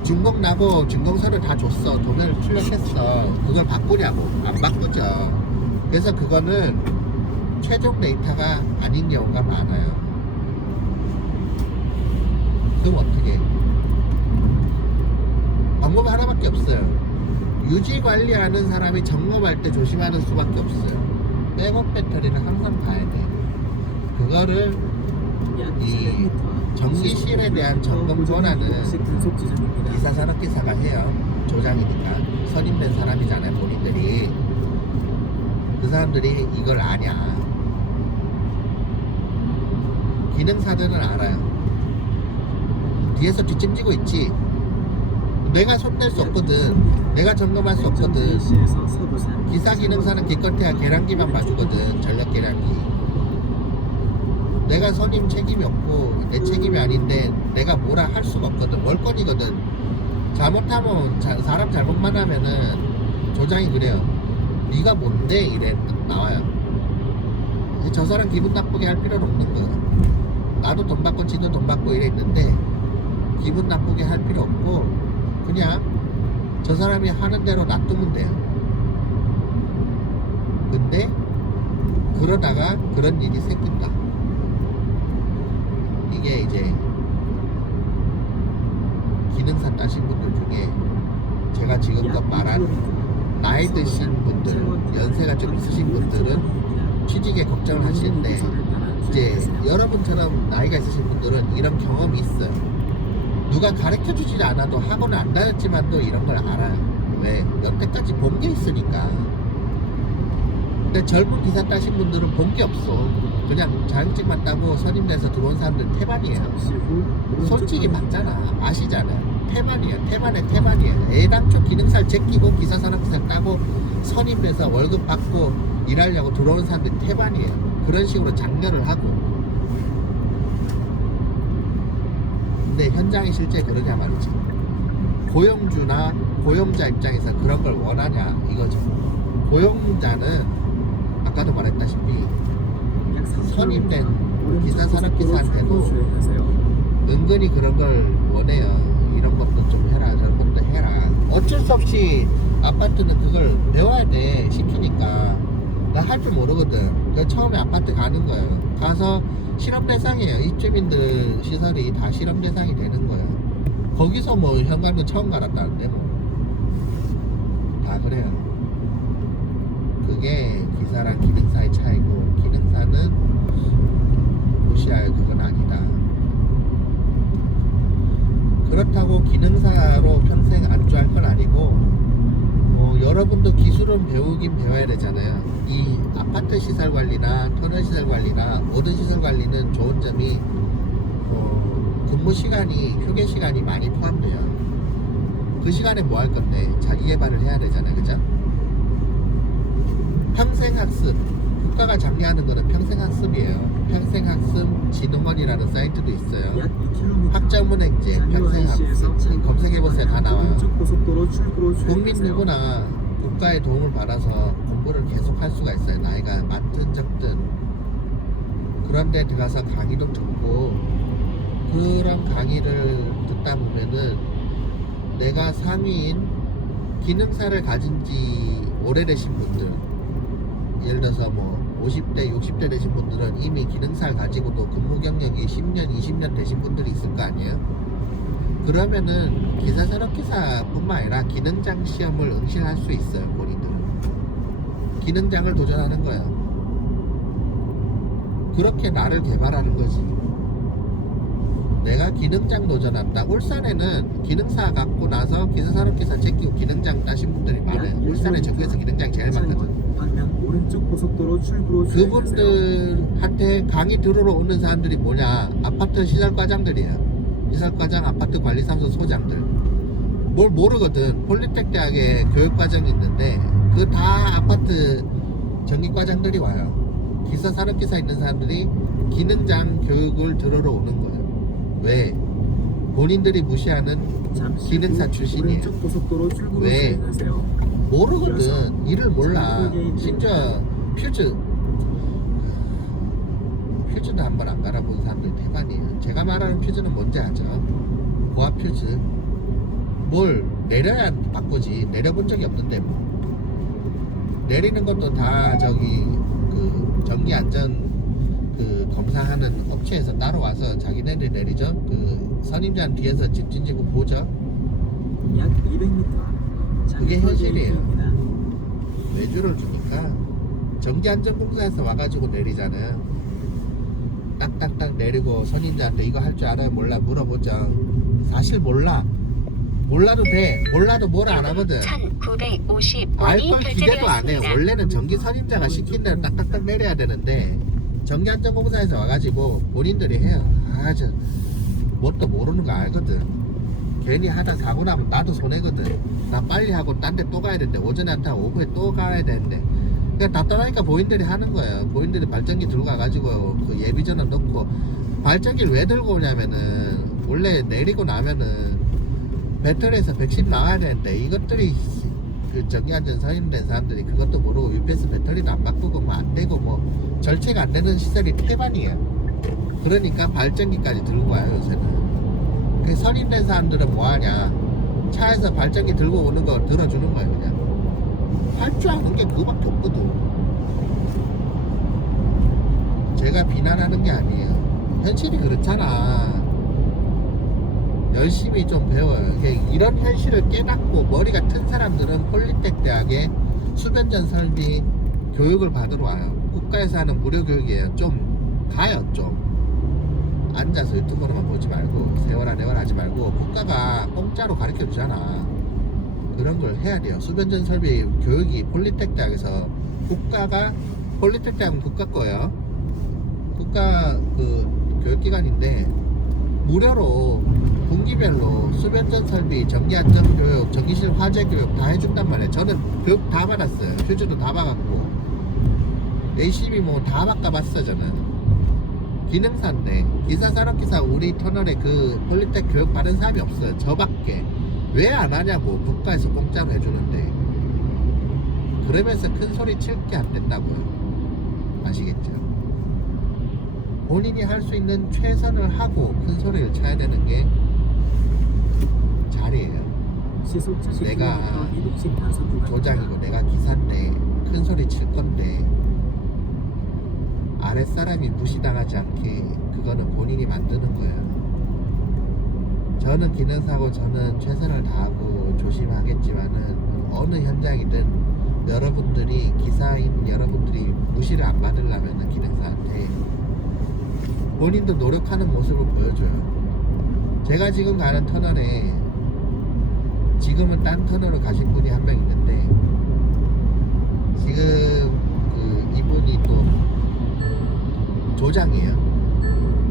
준공 나고 준공서를 다 줬어. 도면을 출력했어. 그걸 바꾸냐고. 안 바꾸죠. 그래서 그거는 최종 데이터가 아닌 경우가 많아요. 그럼 어떻게? 방법이 하나밖에 없어요. 유지 관리하는 사람이 점검할 때 조심하는 수밖에 없어요. 백업 배터리를 항상 봐야 돼. 그거를 이 전기실에 대한 점검 권한은 기사 산업기사가 해요. 조장이니까. 선임된 사람이잖아요, 본인들이. 그 사람들이 이걸 아냐. 기능사들은 알아요. 뒤에서 뒷짐지고 있지. 내가 손댈 수 없거든. 내가 점검할 수 없거든. 기사 기능사는 기껏해야 계량기만 봐주거든. 전력 계량기. 내가 선임 책임이 없고 내 책임이 아닌데 내가 뭐라 할 수가 없거든. 월권이거든. 잘못하면 사람 잘못만 하면은 조장이 그래요. 네가 뭔데? 이래 나와요. 저 사람 기분 나쁘게 할 필요는 없는 거예요. 나도 돈 받고 지도 돈 받고 이랬는데 기분 나쁘게 할 필요 없고 그냥 저 사람이 하는 대로 놔두면 돼요. 근데 그러다가 그런 일이 생긴다. 이게 이제 기능사 따신 분들 중에 제가 지금껏 말한 나이 드신 분들, 연세가 좀 있으신 분들은 취직에 걱정을 하시는데 이제 여러분처럼 나이가 있으신 분들은 이런 경험이 있어요. 누가 가르쳐 주지 않아도 학원을 안 다녔지만도 이런 걸 알아요. 왜? 여태까지 본 게 있으니까. 근데 젊은 기사 따신 분들은 본 게 없어. 그냥 자격증만 따고 선임돼서 들어온 사람들은 태반이에요. 솔직히 맞잖아. 아시잖아요. 태반이에요. 태반의 태반이에요. 애당초 기능사를 제끼고 기사산업기사를 따고 선임돼서 월급 받고 일하려고 들어온 사람들이 태반이에요. 그런 식으로 장려를 하고. 근데 현장이 실제 그러냐 말이지. 고용주나 고용자 입장에서 그런 걸 원하냐 이거죠. 고용자는 아까도 말했다시피 선임된 기사산업기사한테도 은근히 그런 걸 원해요. 이런 것도 좀 해라 저런 것도 해라. 어쩔 수 없이 아파트는 그걸 배워야 돼. 시키니까. 나 할 줄 모르거든. 그래서 처음에 아파트 가는 거예요. 가서 실험 대상이에요. 입주민들 시설이 다 실험 대상이 되는 거예요. 거기서 뭐 현관도 처음 갈았다는데 뭐 다 그래요. 그게 기사랑 기능사의 차이고, 기능사는 무시할 그건 아니다. 그렇다고 기능사로 평생 안주할 건 아니고, 여러분도 기술은 배우긴 배워야 되잖아요. 이 아파트 시설 관리나 터널 시설 관리나 모든 시설 관리는 좋은 점이 근무 시간이, 휴게 시간이 많이 포함돼요. 그 시간에 뭐 할 건데 자기 개발을 해야 되잖아요, 그죠? 평생학습, 국가가 장려하는 거는 평생학습이에요. 평생학습 진흥원이라는 사이트도 있어요. 학점은행제, 평생학습 검색해보세요. 다 나와요. 국민 누구나 국가의 도움을 받아서 공부를 계속 할 수가 있어요. 나이가 많든 적든. 그런데 들어가서 강의도 듣고, 그런 강의를 듣다 보면은 내가 상위인 기능사를 가진 지 오래되신 분들, 예를 들어서 뭐 50대, 60대 되신 분들은 이미 기능사를 가지고도 근무 경력이 10년, 20년 되신 분들이 있을 거 아니에요? 그러면은 기사산업기사뿐만 아니라 기능장 시험을 응시할 수 있어요, 본인들은. 기능장을 도전하는 거예요. 그렇게 나를 개발하는 거지. 내가 기능장 도전한다. 울산에는 기능사 갖고 나서 기사산업기사 제끼고 기능장 따신 분들이 많아요. 울산에 전국에서 기능장이 제일 많거든. 오른쪽 고속도로 출구로 주행하세요. 그분들한테 강의 들으러 오는 사람들이 뭐냐? 아파트 시설과장들이에요. 시설과장, 아파트 관리사무소 소장들. 뭘 모르거든. 폴리텍 대학에 교육과정이 있는데 그 다 아파트 전기과장들이 와요. 기사 산업기사 있는 사람들이 기능장 교육을 들으러 오는 거예요. 왜? 본인들이 무시하는 잠시 기능사 후 출신이에요. 오른쪽 고속도로 출구로 왜? 주행하세요. 모르거든. 일을 몰라. 심지어 퓨즈도 한 번 안 갈아본 사람들이 대반이에요. 제가 말하는 퓨즈는 뭔지 아죠? 고압 퓨즈. 뭘 내려야 바꾸지. 내려본 적이 없는데 뭐. 내리는 것도 다 저기 그 전기 안전 그 검사하는 업체에서 따로 와서 자기네들이 내리죠. 그 선임자는 뒤에서 집진지고 보죠. 약 200m. 그게 현실이에요. 외주를 주니까 전기안전공사에서 와가지고 내리잖아요. 딱딱딱 내리고 선임자한테 이거 할 줄 알아요? 몰라? 물어보죠. 사실 몰라. 몰라도 돼. 몰라도 뭐라 안 하거든. 1950원이 알걸 기대도 안 해요. 결제되었습니다. 원래는 전기 선임자가 시킨 대로 딱딱딱 내려야 되는데 전기안전공사에서 와가지고 본인들이 해요. 아, 저 뭣도 모르는 거 알거든. 괜히 하다 사고 나면 나도 손해거든. 나 빨리 하고 딴 데 또 가야 되는데 오전에 안 타고 오후에 또 가야 되는데 그냥 답답하니까 보인들이 하는 거예요. 보인들이 발전기 들고 가가지고 그 예비전원 넣고 발전기를 왜 들고 오냐면은 원래 내리고 나면은 배터리에서 110 나와야 되는데 이것들이 그 전기안전 선임된 사람들이 그것도 모르고 UPS 배터리도 안 바꾸고 뭐 안 되고 뭐 절체가 안 되는 시설이 태반이에요. 그러니까 발전기까지 들고 와요 요새는. 그 선임된 사람들은 뭐하냐? 차에서 발전기 들고 오는 거 들어주는 거예요 그냥. 할 줄 아는 게 그거밖에 없거든. 제가 비난하는 게 아니에요. 현실이 그렇잖아. 열심히 좀 배워요. 이런 현실을 깨닫고 머리가 튼 사람들은 폴리텍 대학에 수변전 설비 교육을 받으러 와요. 국가에서 하는 무료 교육이에요. 좀 가요 좀. 앉아서 유튜브로만 보지 말고 세월아 내월 하지 말고 국가가 공짜로 가르쳐 주잖아. 그런 걸 해야 돼요. 수변전 설비 교육이 폴리텍 대학에서 국가가 폴리텍 대학은 국가 거예요. 국가 그 교육기관인데 무료로 분기별로 수변전 설비, 전기안전 교육, 전기실 화재 교육 다 해준단 말이에요. 저는 교육 다 받았어요. 휴즈도 다 받았고 열심히 뭐 다 바꿔봤어요 저는. 기능사인데 기사산업기사 우리 터널에 그 폴리텍 교육 받은 사람이 없어요. 저밖에. 왜 안 하냐고. 국가에서 공짜로 해주는데. 그러면서 큰 소리 칠 게 안 된다고요. 아시겠죠? 본인이 할 수 있는 최선을 하고 큰 소리를 쳐야 되는 게 자리예요. 시속 70km 내가 이동식 단속 구간. 조장이고 내가 기사인데 큰 소리 칠 건데 아랫사람이 무시당하지 않게 그거는 본인이 만드는 거예요. 저는 기능사고 저는 최선을 다하고 조심하겠지만은 어느 현장이든 여러분들이 기사인 여러분들이 무시를 안 받으려면 기능사한테 본인도 노력하는 모습을 보여줘요. 제가 지금 가는 터널에 지금은 딴 터널을 가신 분이 한 명 있는데 지금 그 이분이 또 조장이에요.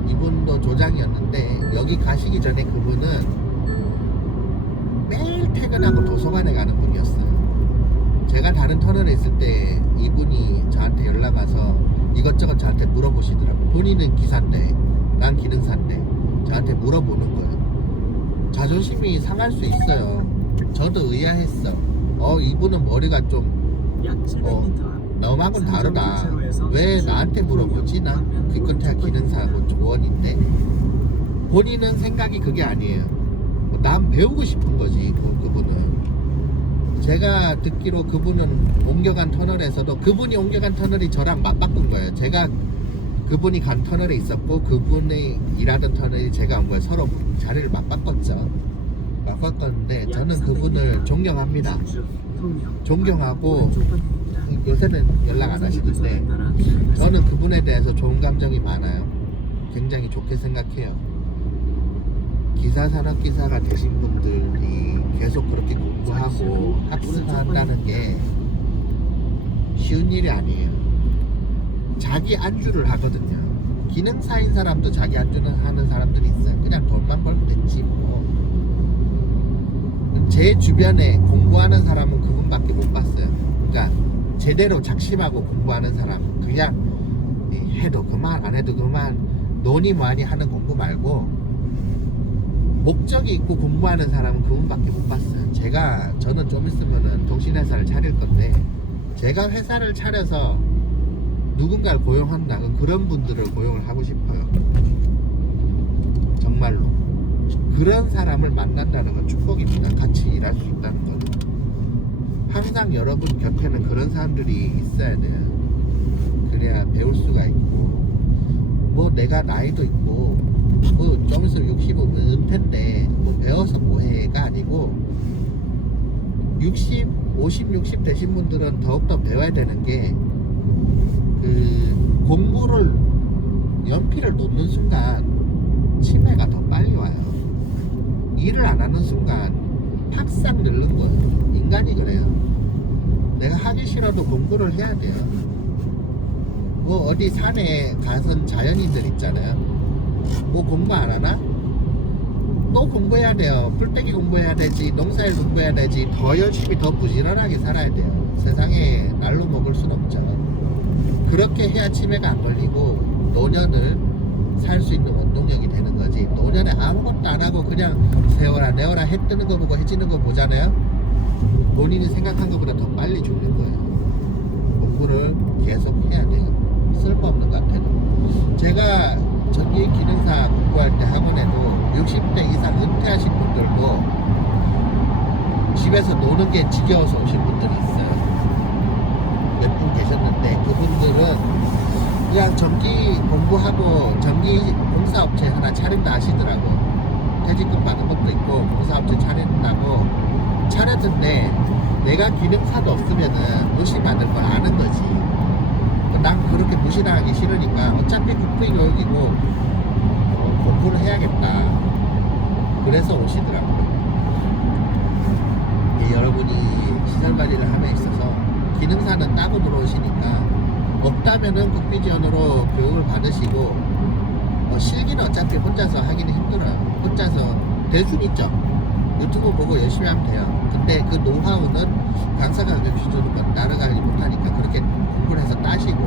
이분도 조장이었는데 여기 가시기 전에 그분은 매일 퇴근하고 도서관에 가는 분이었어요. 제가 다른 터널에 있을 때 이분이 저한테 연락 와서 이것저것 저한테 물어보시더라고요. 본인은 기사인데 난 기능사인데 저한테 물어보는 거예요. 자존심이 상할 수 있어요. 저도 의아했어. 이분은 머리가 좀 약 700m. 너하고는 다르다. 왜 나한테 물어보지? 난 기껏해야 기능사고 조언인데 본인은 생각이 그게 아니에요. 난 배우고 싶은 거지. 그분은. 제가 듣기로 그분은 옮겨간 터널에서도 그분이 옮겨간 터널이 저랑 맞바꾼 거예요. 제가 그분이 간 터널에 있었고 그분이 일하던 터널이 제가 온 거예요. 서로 자리를 맞바꿨죠. 맞바꿨는데 저는 그분을 존경합니다. 존경하고 요새는 연락 안 하시는데 저는 그분에 대해서 좋은 감정이 많아요. 굉장히 좋게 생각해요. 기사산업기사가 되신 분들이 계속 그렇게 공부하고 학습한다는 게 쉬운 일이 아니에요. 자기 안주를 하거든요. 기능사인 사람도 자기 안주는 하는 사람들이 있어요. 그냥 돈만 벌면 됐지 뭐. 제 주변에 공부하는 사람은 그분밖에 못 봤어요. 그러니까 제대로 작심하고 공부하는 사람은 그냥 해도 그만 안 해도 그만 노니 뭐하니 하는 공부 말고 목적이 있고 공부하는 사람은 그분밖에 못 봤어요. 저는 좀 있으면은 통신회사를 차릴 건데 제가 회사를 차려서 누군가를 고용한다면 그런 분들을 고용을 하고 싶어요. 정말로 그런 사람을 만난다는 건 축복입니다. 같이 일할 수 있다는 건. 항상 여러분 곁에는 그런 사람들이 있어야 돼요. 그래야 배울 수가 있고 뭐 내가 나이도 있고 뭐 좀 있으면 65면 은퇴인데 뭐 배워서 뭐해가 아니고 50, 60 되신 분들은 더욱더 배워야 되는 게 그 공부를 연필을 놓는 순간 치매가 더 빨리 와요. 일을 안 하는 순간 팍싹 늙는 거예요. 인간이 그래요. 내가 하기 싫어도 공부를 해야 돼요. 뭐 어디 산에 가선 자연인들 있잖아요. 뭐 공부 안 하나? 또 공부해야 돼요. 풀떼기 공부해야 되지, 농사일 공부해야 되지. 더 열심히 더 부지런하게 살아야 돼요. 세상에 날로 먹을 순 없죠. 그렇게 해야 치매가 안 걸리고 노년을 살 수 있는 원동력이 되는 거지. 노년에 아무것도 안 하고 그냥 세워라 내워라 해 뜨는 거 보고 해지는 거 보잖아요. 본인이 생각한 것보다 더 빨리 죽는 거예요. 공부를 계속 해야 돼요. 쓸모없는 것 같아도. 제가 전기 기능사 공부할 때 학원에도 60대 이상 은퇴하신 분들도 집에서 노는 게 지겨워서 오신 분들이 있어요. 몇 분 계셨는데 그분들은 그냥 전기 공부하고 전기 공사업체 하나 차린다 하시더라고. 퇴직금 받은 것도 있고 공사업체 차린다고 차렸는데 내가 기능사도 없으면은 무시받을 걸 아는 거지. 난 그렇게 무시당하기 싫으니까 어차피 국비교육이고 공부를 해야겠다. 그래서 오시더라고요. 여러분이 시설관리를 함에 있어서 기능사는 따고 들어오시니까 없다면은 국비지원으로 교육을 받으시고 실기는 어차피 혼자서 하기는 힘들어요. 혼자서 될 수는 있죠. 유튜브 보고 열심히 하면 돼요. 근데 그 노하우는 강사가 가르쳐주는 건 따라가지 못하니까 그렇게 공부를 해서 따시고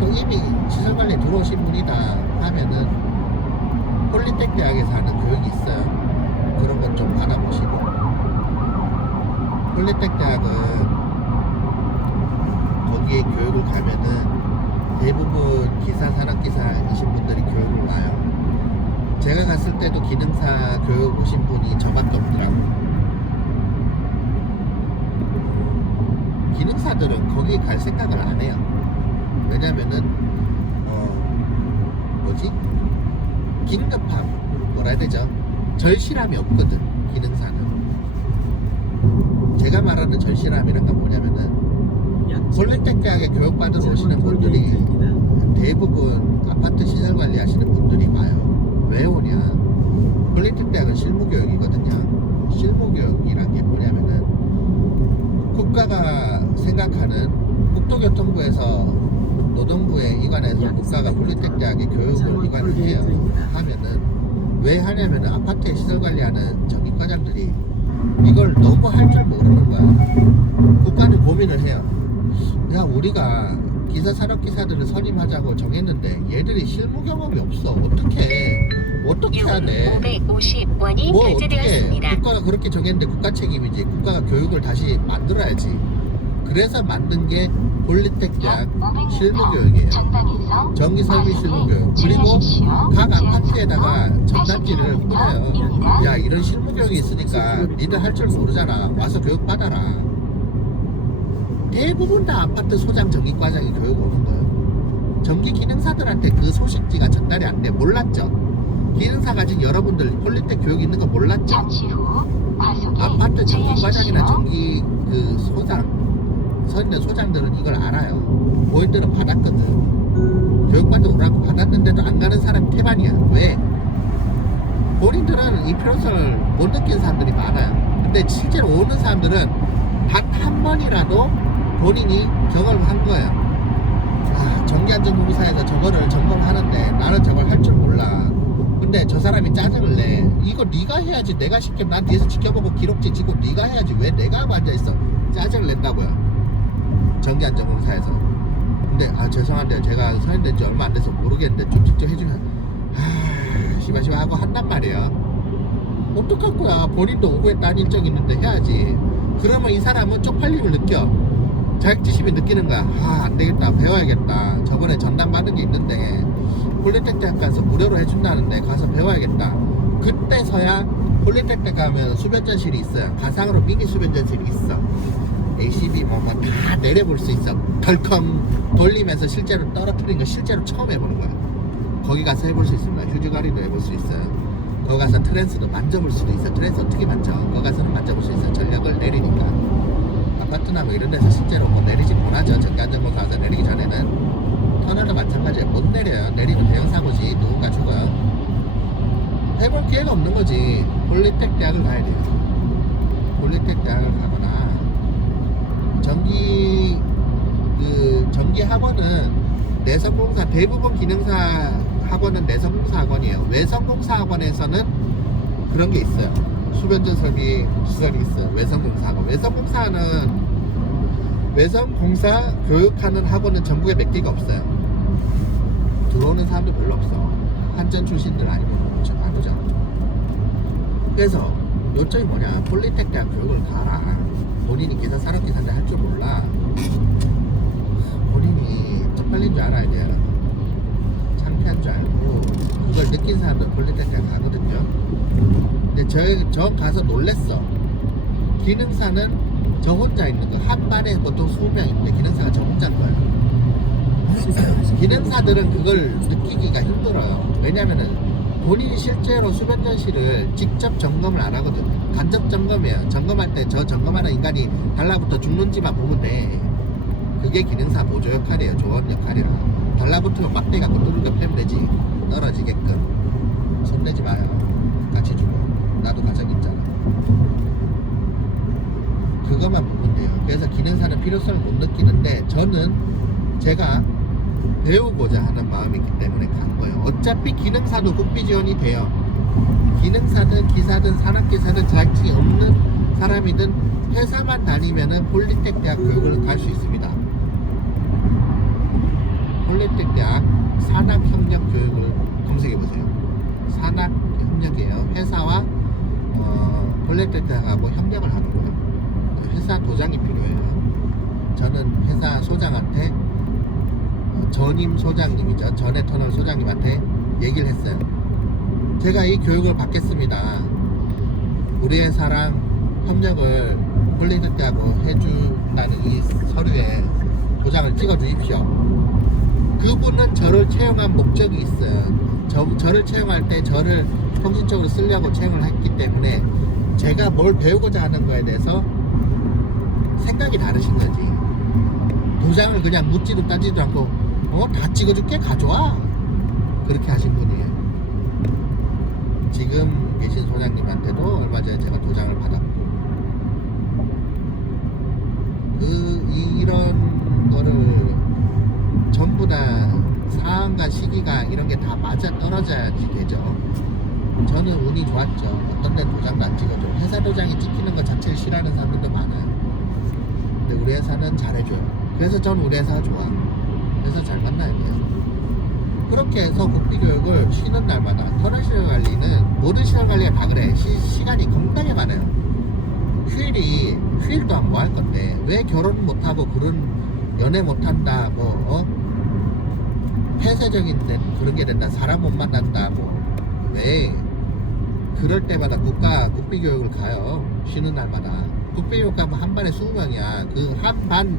또 이미 시설관리에 들어오신 분이다 하면은 폴리텍 대학에서 하는 교육이 있어요. 그런 것 좀 받아보시고. 폴리텍 대학은 거기에 교육을 가면은 대부분 기사 산업기사이신 분들이 교육을 와요. 제가 갔을 때도 기능사 교육 오신 분이 저밖에 없더라고요. 기능사들은 거기 갈 생각을 안 해요. 왜냐면은 긴급함 뭐라 해야 되죠? 절실함이 없거든. 기능사는. 제가 말하는 절실함이란 건 뭐냐면은 폴리텍 대학에 교육받으러 오시는 분들이 대부분 아파트 시설 관리하시는 분들이 와요. 왜 오냐? 폴리텍 대학은 실무교육이거든요. 실무교육이란 게 뭐냐면은 국가가 생각하는 국토교통부에서 노동부에 이관해서 국가가 폴리텍 대학에 교육을 이관을 해요. 하면은 왜 하냐면은 아파트에 시설 관리하는 전기과장들이 이걸 너무 할 줄 모르는 거야. 국가는 고민을 해요. 야, 우리가 기사 산업기사들을 선임하자고 정했는데 얘들이 실무 경험이 없어. 어떻게 해야 돼? 550원이 뭐 어떻게 결제되었습니다. 국가가 그렇게 정했는데 국가 책임이지. 국가가 교육을 다시 만들어야지. 그래서 만든 게 폴리텍 대학 실무교육이에요. 전기설비 실무교육. 그리고 각 아파트에다가 전단지를 뿌려요. 야, 이런 실무교육이 있으니까 니들 할 줄 모르잖아. 와서 교육 받아라. 대부분 다 아파트 소장 전기과장이 교육 오는 거예요. 전기 기능사들한테 그 소식지가 전달이 안 돼. 몰랐죠? 기능사 가진 여러분들 폴리텍 교육 있는 거 몰랐죠? 잠시 후 아파트 전기과장이나 전기 그 소장 서 있는 소장들은 이걸 알아요. 본인들은 받았거든. 교육받아 오라고 받았는데도 안 가는 사람이 태반이야. 왜? 본인들은 이 필요성을 못 느끼는 사람들이 많아요. 근데 실제로 오는 사람들은 단 한 번이라도 본인이 경험을 한 거예요. 아, 전기안전공사에서 저거를 점검하는데 나는 저걸 할 줄 몰라. 근데 저 사람이 짜증을 내. 이거 네가 해야지. 내가 시키면 난 뒤에서 지켜보고 기록지 지고 네가 해야지. 왜 내가 하고 앉아있어. 짜증을 낸다고요. 전기안전공사에서. 근데 아 죄송한데 제가 선임된 지 얼마 안 돼서 모르겠는데 좀 직접 해주면 시바시바 하고 한단 말이야. 어떡할 거야. 본인도 오후에 딴 일정 있는데 해야지. 그러면 이 사람은 쪽팔림을 느껴. 자격지심이 느끼는 거야. 아 안되겠다. 배워야겠다. 저번에 전담 받은 게 있는데 폴리텍nik 가서 무료로 해준다는데 가서 배워야겠다. 그때서야 폴리텍nik 가면 수변전실이 있어요. 가상으로 미니 수변전실이 있어. ACB 뭐 다 내려볼 수 있어. 덜컹 돌리면서 실제로 떨어뜨리는 거 실제로 처음 해보는 거야. 거기 가서 해볼 수 있습니다. 휴즈가리도 해볼 수 있어요. 거기 가서 트랜스도 만져볼 수도 있어. 트랜스 어떻게 만져? 거기 가서는 만져볼 수 있어. 전력을 내리니까. 아파트나 뭐 이런 데서 실제로 뭐 내리지 못하죠. 전기안전공사 가서 내리기 전에는. 터널도 마찬가지예요. 못 내려요. 내리면 대형 사고지. 누군가 죽어요. 해볼 기회가 없는 거지. 폴리텍 대학을 가야 돼요. 폴리텍 대학을 가거나 전기 학원은 내성공사 대부분 기능사 학원은 내성공사 학원이에요. 외성공사 학원에서는 그런 게 있어요. 수변전 설비 시설이 있어요. 외성공사 학원. 외성공사 교육하는 학원은 전국에 몇 개가 없어요. 들어오는 사람도 별로 없어. 한전 출신들 아니면 안 오죠. 그래서 요점이 뭐냐. 폴리텍 대학 교육을 가라. 본인이 기사 산업기사인데 할 줄 몰라. 본인이 쪽팔린 줄 알아야 돼요. 창피한 줄 알고 그걸 느낀 사람들 폴리텍 대학 가거든요. 근데 저 가서 놀랬어. 기능사는 저 혼자 있는 거. 한 반에 보통 20명 있는데 기능사가 저 혼자인 거예요. 기능사들은 그걸 느끼기가 힘들어요. 왜냐면은 본인이 실제로 수변전실을 직접 점검을 안 하거든. 간접 점검이에요. 점검할 때 저 점검하는 인간이 달라붙어 죽는지만 보면 돼. 그게 기능사 보조 역할이에요. 조언 역할이라. 달라붙으면 막대 갖고 뚜루겨 패면 되지. 떨어지게끔. 손대지 마요. 같이 죽어. 나도 가정 있잖아. 그것만 보면 돼요. 그래서 기능사는 필요성을 못 느끼는데 저는 제가 배우고자 하는 마음이 있기 때문에 간 거예요. 어차피 기능사도 국비 지원이 돼요. 기능사든 기사든 산업기사든 자격증이 없는 사람이든 회사만 다니면은 폴리텍 대학 교육을 갈 수 있습니다. 폴리텍 대학 산학협력 교육을 검색해보세요. 산학협력이에요. 회사와 폴리텍 대학하고 협력을 하는 거예요. 회사 도장이 필요해요. 저는 회사 소장한테 전임 소장님이죠. 전해 터널 소장님한테 얘기를 했어요. 제가 이 교육을 받겠습니다. 우리 회사랑 협력을 폴리텍 대학하고 해준다는 이 서류에 도장을 찍어 주십시오. 그분은 저를 채용한 목적이 있어요. 저를 채용할 때 저를 통신적으로 쓰려고 채용을 했기 때문에 제가 뭘 배우고자 하는 거에 대해서 생각이 다르신 거지. 도장을 그냥 묻지도 따지도 않고 다 찍어줄게 가져와. 그렇게 하신 분이에요. 지금 계신 소장님한테도 얼마 전에 제가 도장을 받았고 이런 거를 전부 다 상황과 시기가 이런 게 다 맞아 떨어져야지 되죠. 저는 운이 좋았죠. 어떤 데는 도장도 안 찍어줘. 회사 도장이 찍히는 것 자체를 싫어하는 사람들도 많아요. 근데 우리 회사는 잘해줘요. 그래서 저는 우리 회사가 좋아. 그래서 잘 만나야 돼요. 그렇게 해서 국비교육을 쉬는 날마다 터널 시설 관리는 모든 시설 관리가 다 그래. 시간이 겁나게 많아요. 휴일도 안 뭐 할 건데 왜 결혼 못하고 그런 연애 못한다 폐쇄적인 그런 게 된다. 사람 못 만난다 왜 그럴 때마다 국비교육을 가요. 쉬는 날마다. 국비교육 가면 한 반에 20명이야. 그 한 반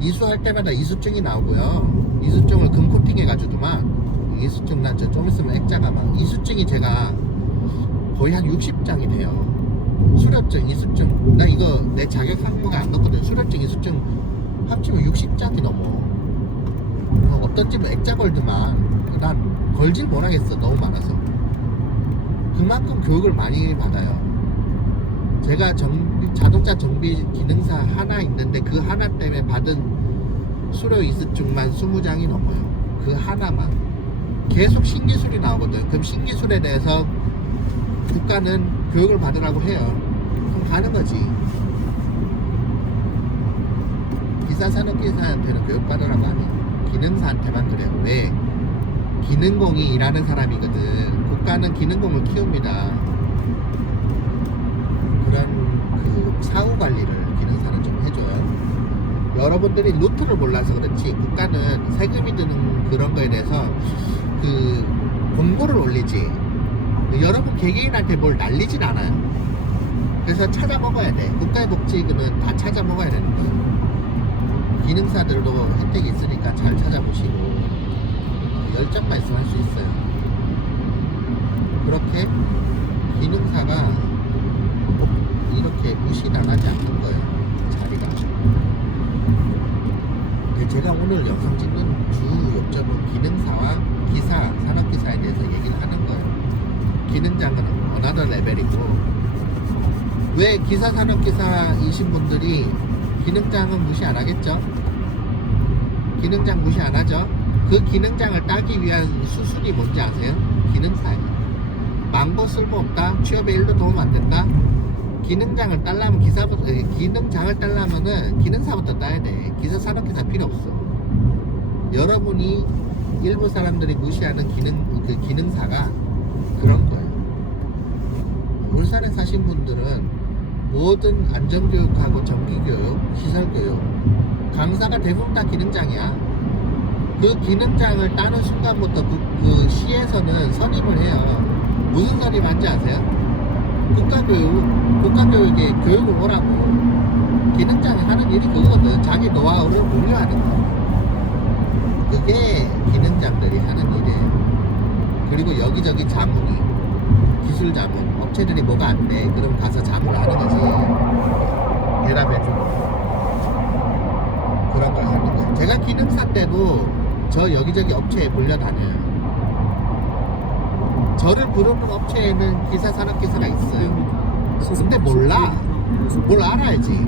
이수할 때마다 이수증이 나오고요. 이수증을 금코팅 해가지고만 이수증 난 좀 있으면 액자가 막 이수증이 제가 거의 한 60장이 돼요. 수료증, 이수증 나 이거 내 자격 항목에 안 넣거든. 수료증, 이수증 합치면 60장이 넘어. 어떤 집은 액자 걸드만 난 걸질 못하겠어. 너무 많아서. 그만큼 교육을 많이 받아요. 제가 자동차 정비 기능사 하나 있는데 그 하나 때문에 받은 수료 이수증만 20장이 넘어요. 그 하나만. 계속 신기술이 나오거든. 그럼 신기술에 대해서 국가는 교육을 받으라고 해요. 그럼 가는 거지. 기사 산업기사한테는 교육받으라고 안 해요. 기능사한테만 그래요. 왜? 기능공이 일하는 사람이거든. 국가는 기능공을 키웁니다. 그런 그 사후 관리를 기능사는 좀 해줘요. 여러분들이 루트를 몰라서 그렇지 국가는 세금이 드는 그런 거에 대해서 그 공고를 올리지 여러분 개개인한테 뭘 날리진 않아요. 그래서 찾아 먹어야 돼. 국가의 복지금은 다 찾아 먹어야 되는 거예요. 기능사들도 혜택이 있으니까 잘 찾아보시고 열정만 있으면 할 수 있어요. 그렇게 기능사가 이렇게 무시당하지 않는 거예요. 자리가. 근데 제가 오늘 영상 찍는 주 요점은 기능사와 기사, 산업기사에 대해서 얘기를 하는 거예요. 기능장은 어나더 레벨이고 왜 기사, 산업기사이신 분들이 기능장은 무시 안 하겠죠? 기능장 무시 안 하죠? 그 기능장을 따기 위한 수순이 뭔지 아세요? 기능사예요. 망고 쓸모없다? 취업에 1도 도움 안 된다? 기능장을 따려면 기능장을 따려면은 기능사부터 따야 돼. 기사, 산업기사 필요 없어. 여러분이 일부 사람들이 무시하는 그 기능사가 그런 거예요. 울산에 사신 분들은 모든 안전교육하고 정기교육, 시설교육, 강사가 대부분 다 기능장이야. 그 기능장을 따는 순간부터 그 시에서는 선임을 해요. 무슨 선임한지 아세요? 국가교육에 교육을 오라고. 기능장이 하는 일이 그거거든. 자기 노하우를 공유하는 거. 그게 기능장들이 하는 일이에요. 그리고 여기저기 자문이, 기술 자문, 업체들이 뭐가 안 돼. 그럼 가서 자문을 하는 거지. 대답해주고. 그런 걸 하는 거예요. 제가 기능사인데도 저 여기저기 업체에 몰려다녀요. 저를 부르는 업체에는 기사, 산업기사가 있어요. 근데 몰라. 뭘 알아야지.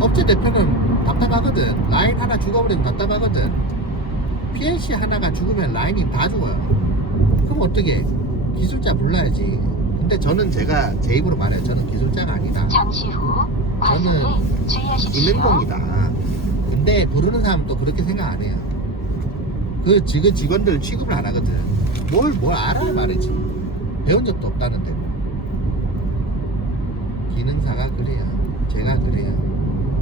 업체 대표는 답답하거든. 라인 하나 죽어버리면 답답하거든. PLC 하나가 죽으면 라인이 다 죽어요. 그럼 어떻게? 기술자 불러야지. 근데 저는 제가 제 입으로 말해요. 저는 기술자가 아니다. 잠시 후 저는 과속에 주의하십시오. 기능공이다. 근데 부르는 사람은 또 그렇게 생각 안 해요. 그 직원들 취급을 안 하거든. 뭘 알아야 말이지. 배운 적도 없다는데. 기능사가 그래요. 제가 그래요.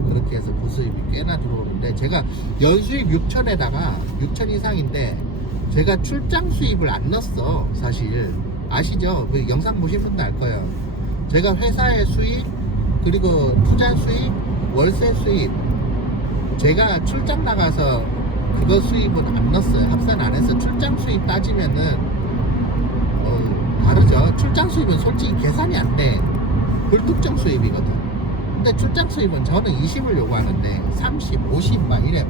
그렇게 해서 부수입이 꽤나 들어오는데 제가 연수입 6천에다가 6천 이상인데 제가 출장 수입을 안 넣었어. 사실 아시죠? 그 영상 보신 분도 알 거예요. 제가 회사의 수입 그리고 투자 수입, 월세 수입 제가 출장 나가서 그거 수입은 안 넣었어요. 합산 안 해서 출장 수입 따지면은 다르죠. 출장 수입은 솔직히 계산이 안 돼. 불특정 수입이거든. 근데 출장 수입은 저는 20을 요구하는데 30, 50 막 이래.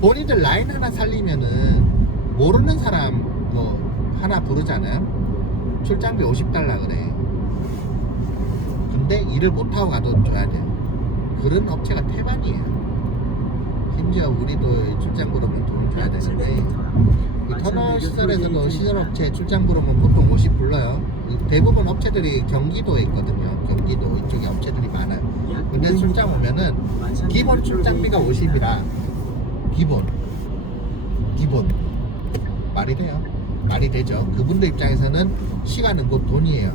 본인들 라인 하나 살리면은 모르는 사람 뭐 하나 부르잖아요. 출장비 50달러 그래. 근데 일을 못하고 가도 줘야 돼요. 그런 업체가 태반이에요. 심지어 우리도 출장 부르면 돈을 줘야 되는데 이 터널 시설에서도 시설업체 출장 부르면 보통 50 불러요. 대부분 업체들이 경기도에 있거든요. 경기도 이쪽에 업체들이 많아요. 근데 출장 오면은 기본 출장비가 50이라 기본 말이 돼요. 말이 되죠. 그분들 입장에서는 시간은 곧 돈이에요.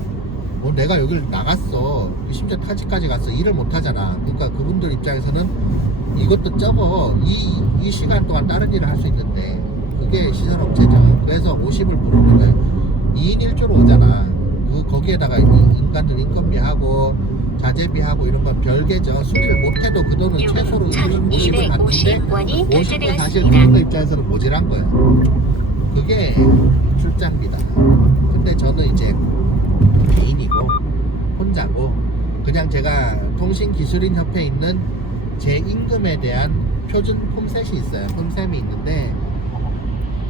뭐 내가 여길 나갔어. 심지어 타지까지 갔어. 일을 못 하잖아. 그러니까 그분들 입장에서는 이것도 적어. 이 시간 동안 다른 일을 할 수 있는데 그게 시설업체죠. 그래서 50을 부르는 거예요. 2인 1조로 오잖아. 거기에다가 인간들 인건비하고 자재비하고 이런 건 별개죠. 수리를 못해도 그 돈은 최소로 50을 받는데 50은 사실 그분들 입장에서는 모질한 거예요. 그게 출장비다. 근데 저는 이제 개인이고 혼자고 그냥 제가 통신기술인협회에 있는 제 임금에 대한 표준 폼셋이 있어요. 폼셈이 있는데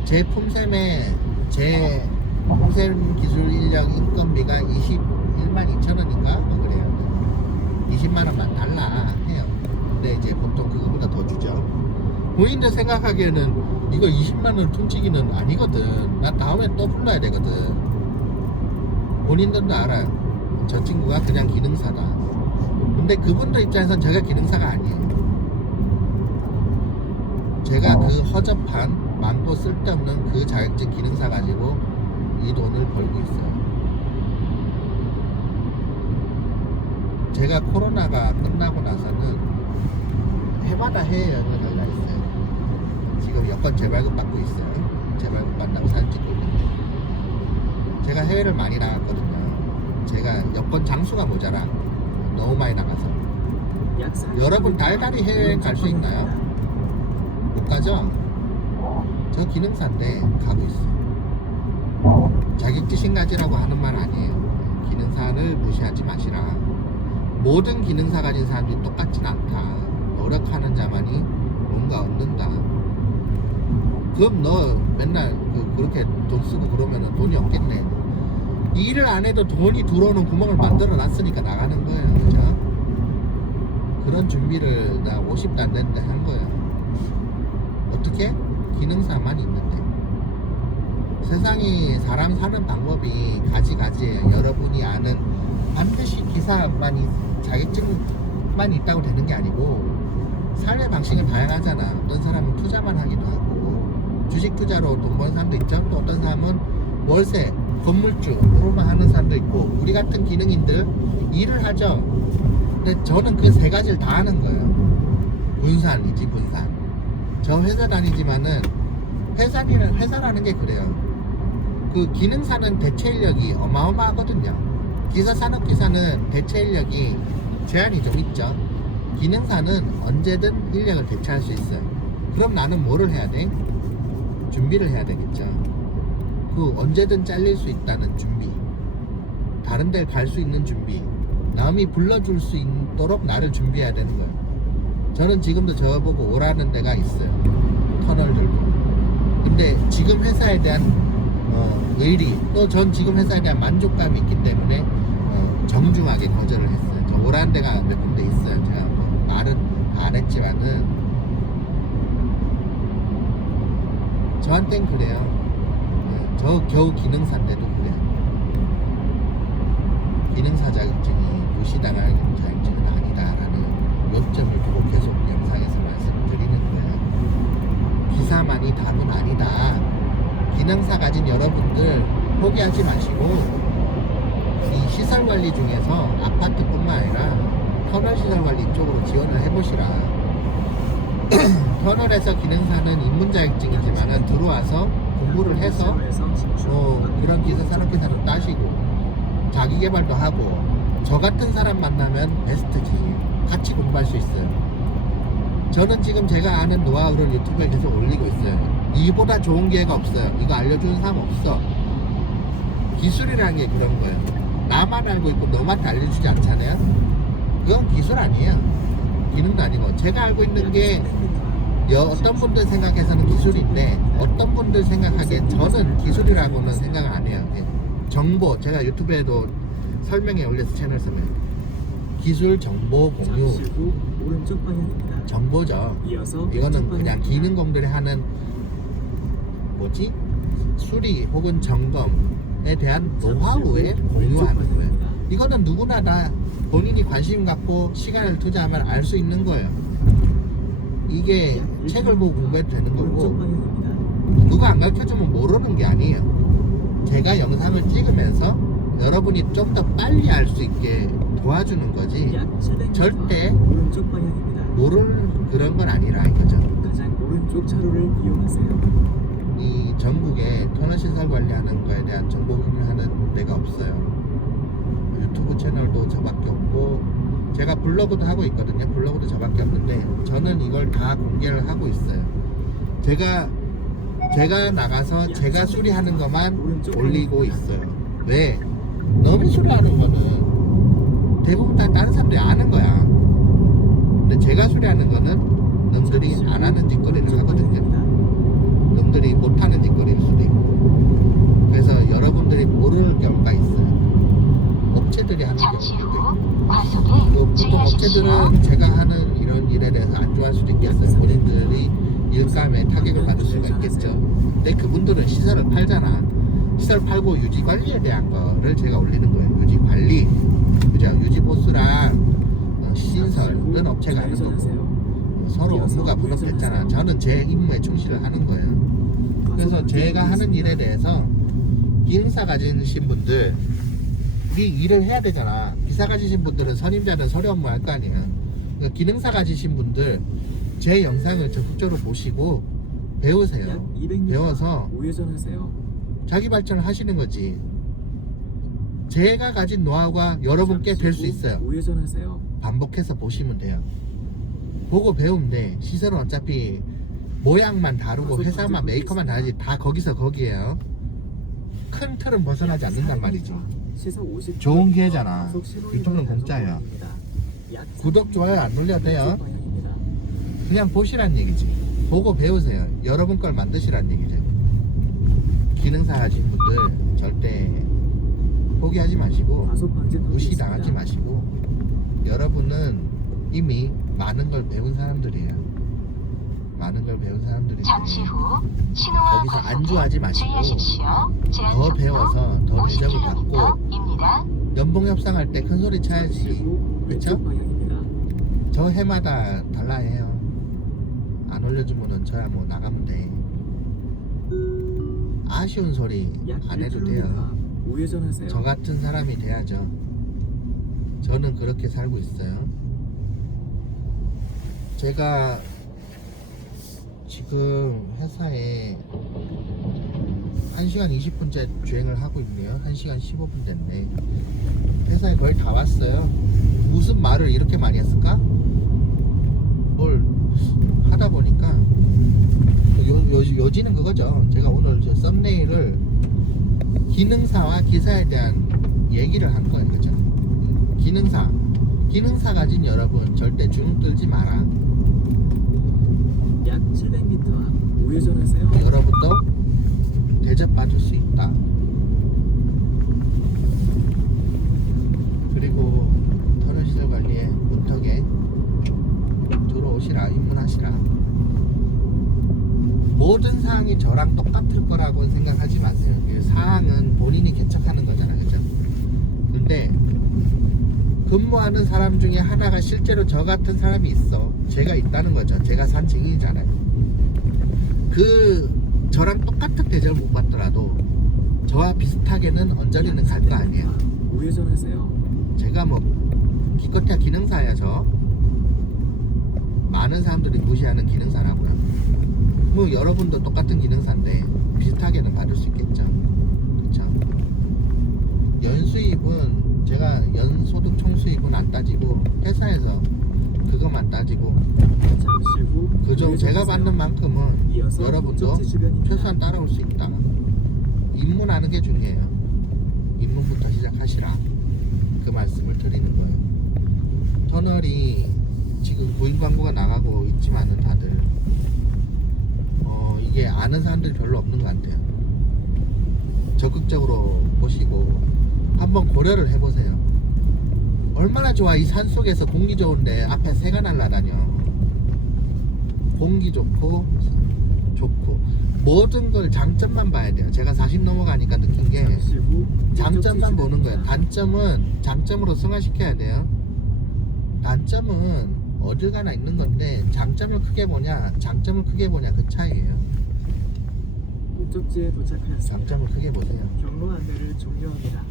제 폼셈에 제 폼셈 기술 인력 인건비가 21만 2천 원인가? 뭐 그래요. 20만 원만 달라 해요. 근데 이제 보통 그거보다 더 주죠. 본인들 생각하기에는 이거 20만 원 퉁치기는 아니거든. 나 다음에 또 불러야 되거든. 본인들도 알아요. 저 친구가 그냥 기능사다. 근데 그분들 입장에선 제가 기능사가 아니에요. 제가 그 허접한 망도 쓸데없는 그 자격증 기능사 가지고 이 돈을 벌고 있어요. 제가 코로나가 끝나고 나서는 해마다 해외여행을 가려 했어요. 지금 여권 재발급 받고 있어요. 재발급 받는다고 사진 찍고 있는데 제가 해외를 많이 나갔거든요. 제가 여권 장수가 모자라 너무 많이 나가서. 약 40m 여러분 달달이 해외여행 갈 수 있나요? 못 가죠? 저 기능사인데 가고 있어요. 자격지심 가지라고 하는 말 아니에요. 기능사를 무시하지 마시라. 모든 기능사 가진 사람들이 똑같진 않다. 노력하는 자만이 뭔가 얻는다. 그럼 너 맨날 그렇게 돈 쓰고 그러면 돈이 없겠네. 일을 안 해도 돈이 들어오는 구멍을 만들어 놨으니까 나가는 거예요. 그죠? 그런 준비를 나 50도 안 됐는데 한 거예요. 어떻게? 기능사만 있는데. 세상이 사람 사는 방법이 가지가지예요. 여러분이 아는 반드시 기사만이 자격증만 있다고 되는 게 아니고 삶의 방식은 다양하잖아. 어떤 사람은 투자만 하기도 하고 주식 투자로 돈 버는 사람도 있죠. 또 어떤 사람은 월세, 건물주로만 하는 사람도 있고 우리 같은 기능인들 일을 하죠. 근데 저는 그 세 가지를 다 하는 거예요. 분산이지 분산. 저 회사 다니지만은 회사라는 게 그래요. 그 기능사는 대체 인력이 어마어마하거든요. 기사 산업기사는 대체 인력이 제한이 좀 있죠. 기능사는 언제든 인력을 대체할 수 있어요. 그럼 나는 뭐를 해야 돼? 준비를 해야 되겠죠. 그 언제든 잘릴 수 있다는 준비, 다른 데 갈 수 있는 준비, 남이 불러줄 수 있도록 나를 준비해야 되는 거예요. 저는 지금도 저보고 오라는 데가 있어요. 터널 들고. 근데 지금 회사에 대한 의리, 또 전 지금 회사에 대한 만족감이 있기 때문에 정중하게 거절을 했어요. 저 오라는 데가 몇 군데 있어요. 제가 뭐 말은 안 했지만은 저한텐 그래요. 저 겨우 기능사인데도 그래요. 기능사 자격증이 무시당할 자격증은 아니다라는 요점을 두고 계속 영상에서 말씀드리는 거예요. 기사만이 답은 아니다. 기능사 가진 여러분들 포기하지 마시고 이 시설관리 중에서 아파트뿐만 아니라 터널 시설관리 쪽으로 지원을 해보시라. 터널에서 기능사는 입문 자격증이지만 들어와서 공부를 해서 그런 기사 산업기사도 따시고 자기 개발도 하고 저 같은 사람 만나면 베스트지. 같이 공부할 수 있어요. 저는 지금 제가 아는 노하우를 유튜브에 계속 올리고 있어요. 이보다 좋은 기회가 없어요. 이거 알려주는 사람 없어. 기술이라는 게 그런 거예요. 나만 알고 있고 너만 알려주지 않잖아요. 그건 기술 아니에요. 기능도 아니고 제가 알고 있는 게 어떤 분들 생각해서는 기술인데 어떤 분들 생각하기엔 저는 기술이라고는 생각을 안 해요. 정보, 제가 유튜브에도 설명에 올려서 채널 설명. 기술 정보 공유 잠시 후 오른쪽 방향입니다. 정보죠. 이어서 이거는 왼쪽 그냥 방향입니다. 기능공들이 하는 뭐지? 수리 혹은 점검에 대한 노하우에 공유하는 거예요. 이거는 누구나 다 본인이 관심 갖고 시간을 투자하면 알 수 있는 거예요. 이게 책을 보고 공부해도 되는 오른쪽 거고 방향입니다. 누가 안 가르쳐주면 모르는 게 아니에요. 제가 영상을 찍으면서 여러분이 좀 더 빨리 알 수 있게 도와주는 거지 약 700m 절대 오른쪽 방향입니다. 모르는 그런 건 아니라 이거죠. 가장 오른쪽 차로를 이용하세요. 이 전국에 터널 시설 관리하는 거에 대한 정보 공유하는 데가 없어요. 유튜브 채널도 저밖에 없고 제가 블로그도 하고 있거든요. 블로그도 저밖에 없는데 저는 이걸 다 공개를 하고 있어요. 제가 나가서 제가 수리하는 것만 올리고 있어요. 왜? 남이 수리하는 거는 대부분 다 다른 사람들이 아는 거야. 근데 제가 수리하는 거는 남들이 안 하는 짓거리를 하거든요. 남들이 못하는 짓거리일 수도 있고. 그래서 여러분들이 모르는 경우가 있어요. 업체들이 하는 잠시 경우도 후 있고. 과속에 보통 주의하십시오. 업체들은 제가 하는 이런 일에 대해서 안 좋아할 수도 있겠어요. 본인들이 일감에 타격을 받을 수가 있겠죠. 근데 그분들은 시설을 팔잖아. 시설 팔고 유지 관리에 대한 거를 제가 올리는 거예요. 유지 관리, 그죠? 유지 보수랑 신설은 업체가 하는 거고 서로 업무가 분업됐잖아. 저는 제 임무에 충실을 하는 거예요. 그래서 제가 하는 일에 대해서 기능사 가지신 분들 이 일을 해야 되잖아. 기사 가지신 분들은 선임자는 서류 업무 할 거 아니야. 그러니까 기능사 가지신 분들 제 영상을 적극적으로 보시고 배우세요. 배워서 우회전하세요. 자기 발전을 하시는 거지. 제가 가진 노하우가 여러분께 될 수 있어요. 우회전하세요. 반복해서 보시면 돼요. 보고 배우면 돼. 시설은 어차피 모양만 다르고 회사만 메이커만 다르지 다 거기서 거기에요. 큰 틀은 벗어나지 않는단 말이지. 좋은 기회잖아. 유튜브는 공짜야. 구독, 좋아요 안 눌려도 돼요. 그냥 보시란 얘기지. 보고 배우세요. 여러분 걸 만드시란 얘기죠. 기능사 하신 분들 절대 포기하지 마시고 무시당하지 마시고 여러분은 이미 많은 걸 배운 사람들이에요. 많은 걸 배운 사람들인데 잠시 후 신호와 거기서 과속에 안주하지 마시고 주의하십시오. 제한 더 속도 배워서 더 대접을 받고 50km입니다. 연봉 협상할 때 큰 소리 쳐야지. 그쵸? 저 해마다 달라 해요. 안 올려주면은 저야 뭐 나가면 돼. 아쉬운 소리 안 해도 돼요. 우회전하세요. 저 같은 사람이 돼야죠. 저는 그렇게 살고 있어요. 제가 지금 회사에 1시간 20분째 주행을 하고 있네요. 1시간 15분 됐네. 회사에 거의 다 왔어요. 무슨 말을 이렇게 많이 했을까? 뭘 하다 보니까 요지는 그거죠. 제가 오늘 저 썸네일을 기능사와 기사에 대한 얘기를 한 거예요. 그죠? 기능사 가진 여러분 절대 주눅 들지 마라. 약 700m 앞 우회전하세요. 여러분도 대접받을 수 있다. 그리고 터널시설 관리에 문턱에 들어오시라. 입문하시라. 모든 사항이 저랑 똑같을 거라고 생각하지 마세요. 그 사항은 본인이 개척하는 거잖아요. 그죠? 근데 근무하는 사람 중에 하나가 실제로 저 같은 사람이 있어. 제가 있다는 거죠. 제가 산 증인이잖아요. 그 저랑 똑같은 대접을 못 받더라도 저와 비슷하게는 언저리는 갈 거 아니에요. 우회전하세요. 제가 뭐 기껏해야 기능사야. 저 많은 사람들이 무시하는 기능사라고요. 뭐 여러분도 똑같은 기능사인데 비슷하게는 받을 수 있겠죠. 그쵸? 연수입은 제가 연소득 총수입은 안 따지고 회사에서 그것만 따지고 잠시 후 그중 제가 받는 만큼은 이어서 여러분도 목적지 주변입니다. 최소한 따라올 수 있다. 입문하는 게 중요해요. 입문부터 시작하시라. 그 말씀을 드리는 거예요. 터널이 지금 구인 광고가 나가고 있지만은 다들 이게 아는 사람들이 별로 없는 것 같아요. 적극적으로 보시고 한번 고려를 해보세요. 얼마나 좋아. 이 산속에서 공기 좋은데 앞에 새가 날아다녀. 공기 좋고 모든 걸 장점만 봐야 돼요. 제가 40 넘어가니까 느낀 게 잠시 후 장점만 보는 거예요. 주변입니다. 단점은 장점으로 승화시켜야 돼요. 단점은 어딜 가나 있는 건데 장점을 크게 보냐 그 차이예요. 목적지에 도착하였습니다. 장점을 크게 보세요. 경로 안내를 종료합니다.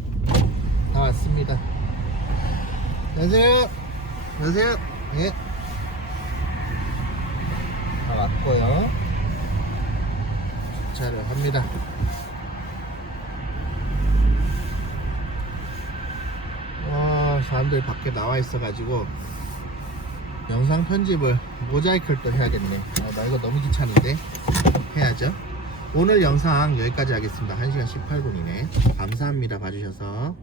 다 왔습니다. 안녕하세요. 안녕하세요. 예. 다 왔고요. 주차를 합니다. 사람들이 밖에 나와 있어가지고 영상 편집을 모자이크를 또 해야겠네. 나 이거 너무 귀찮은데 해야죠. 오늘 영상 여기까지 하겠습니다. 1시간 18분이네. 감사합니다. 봐주셔서.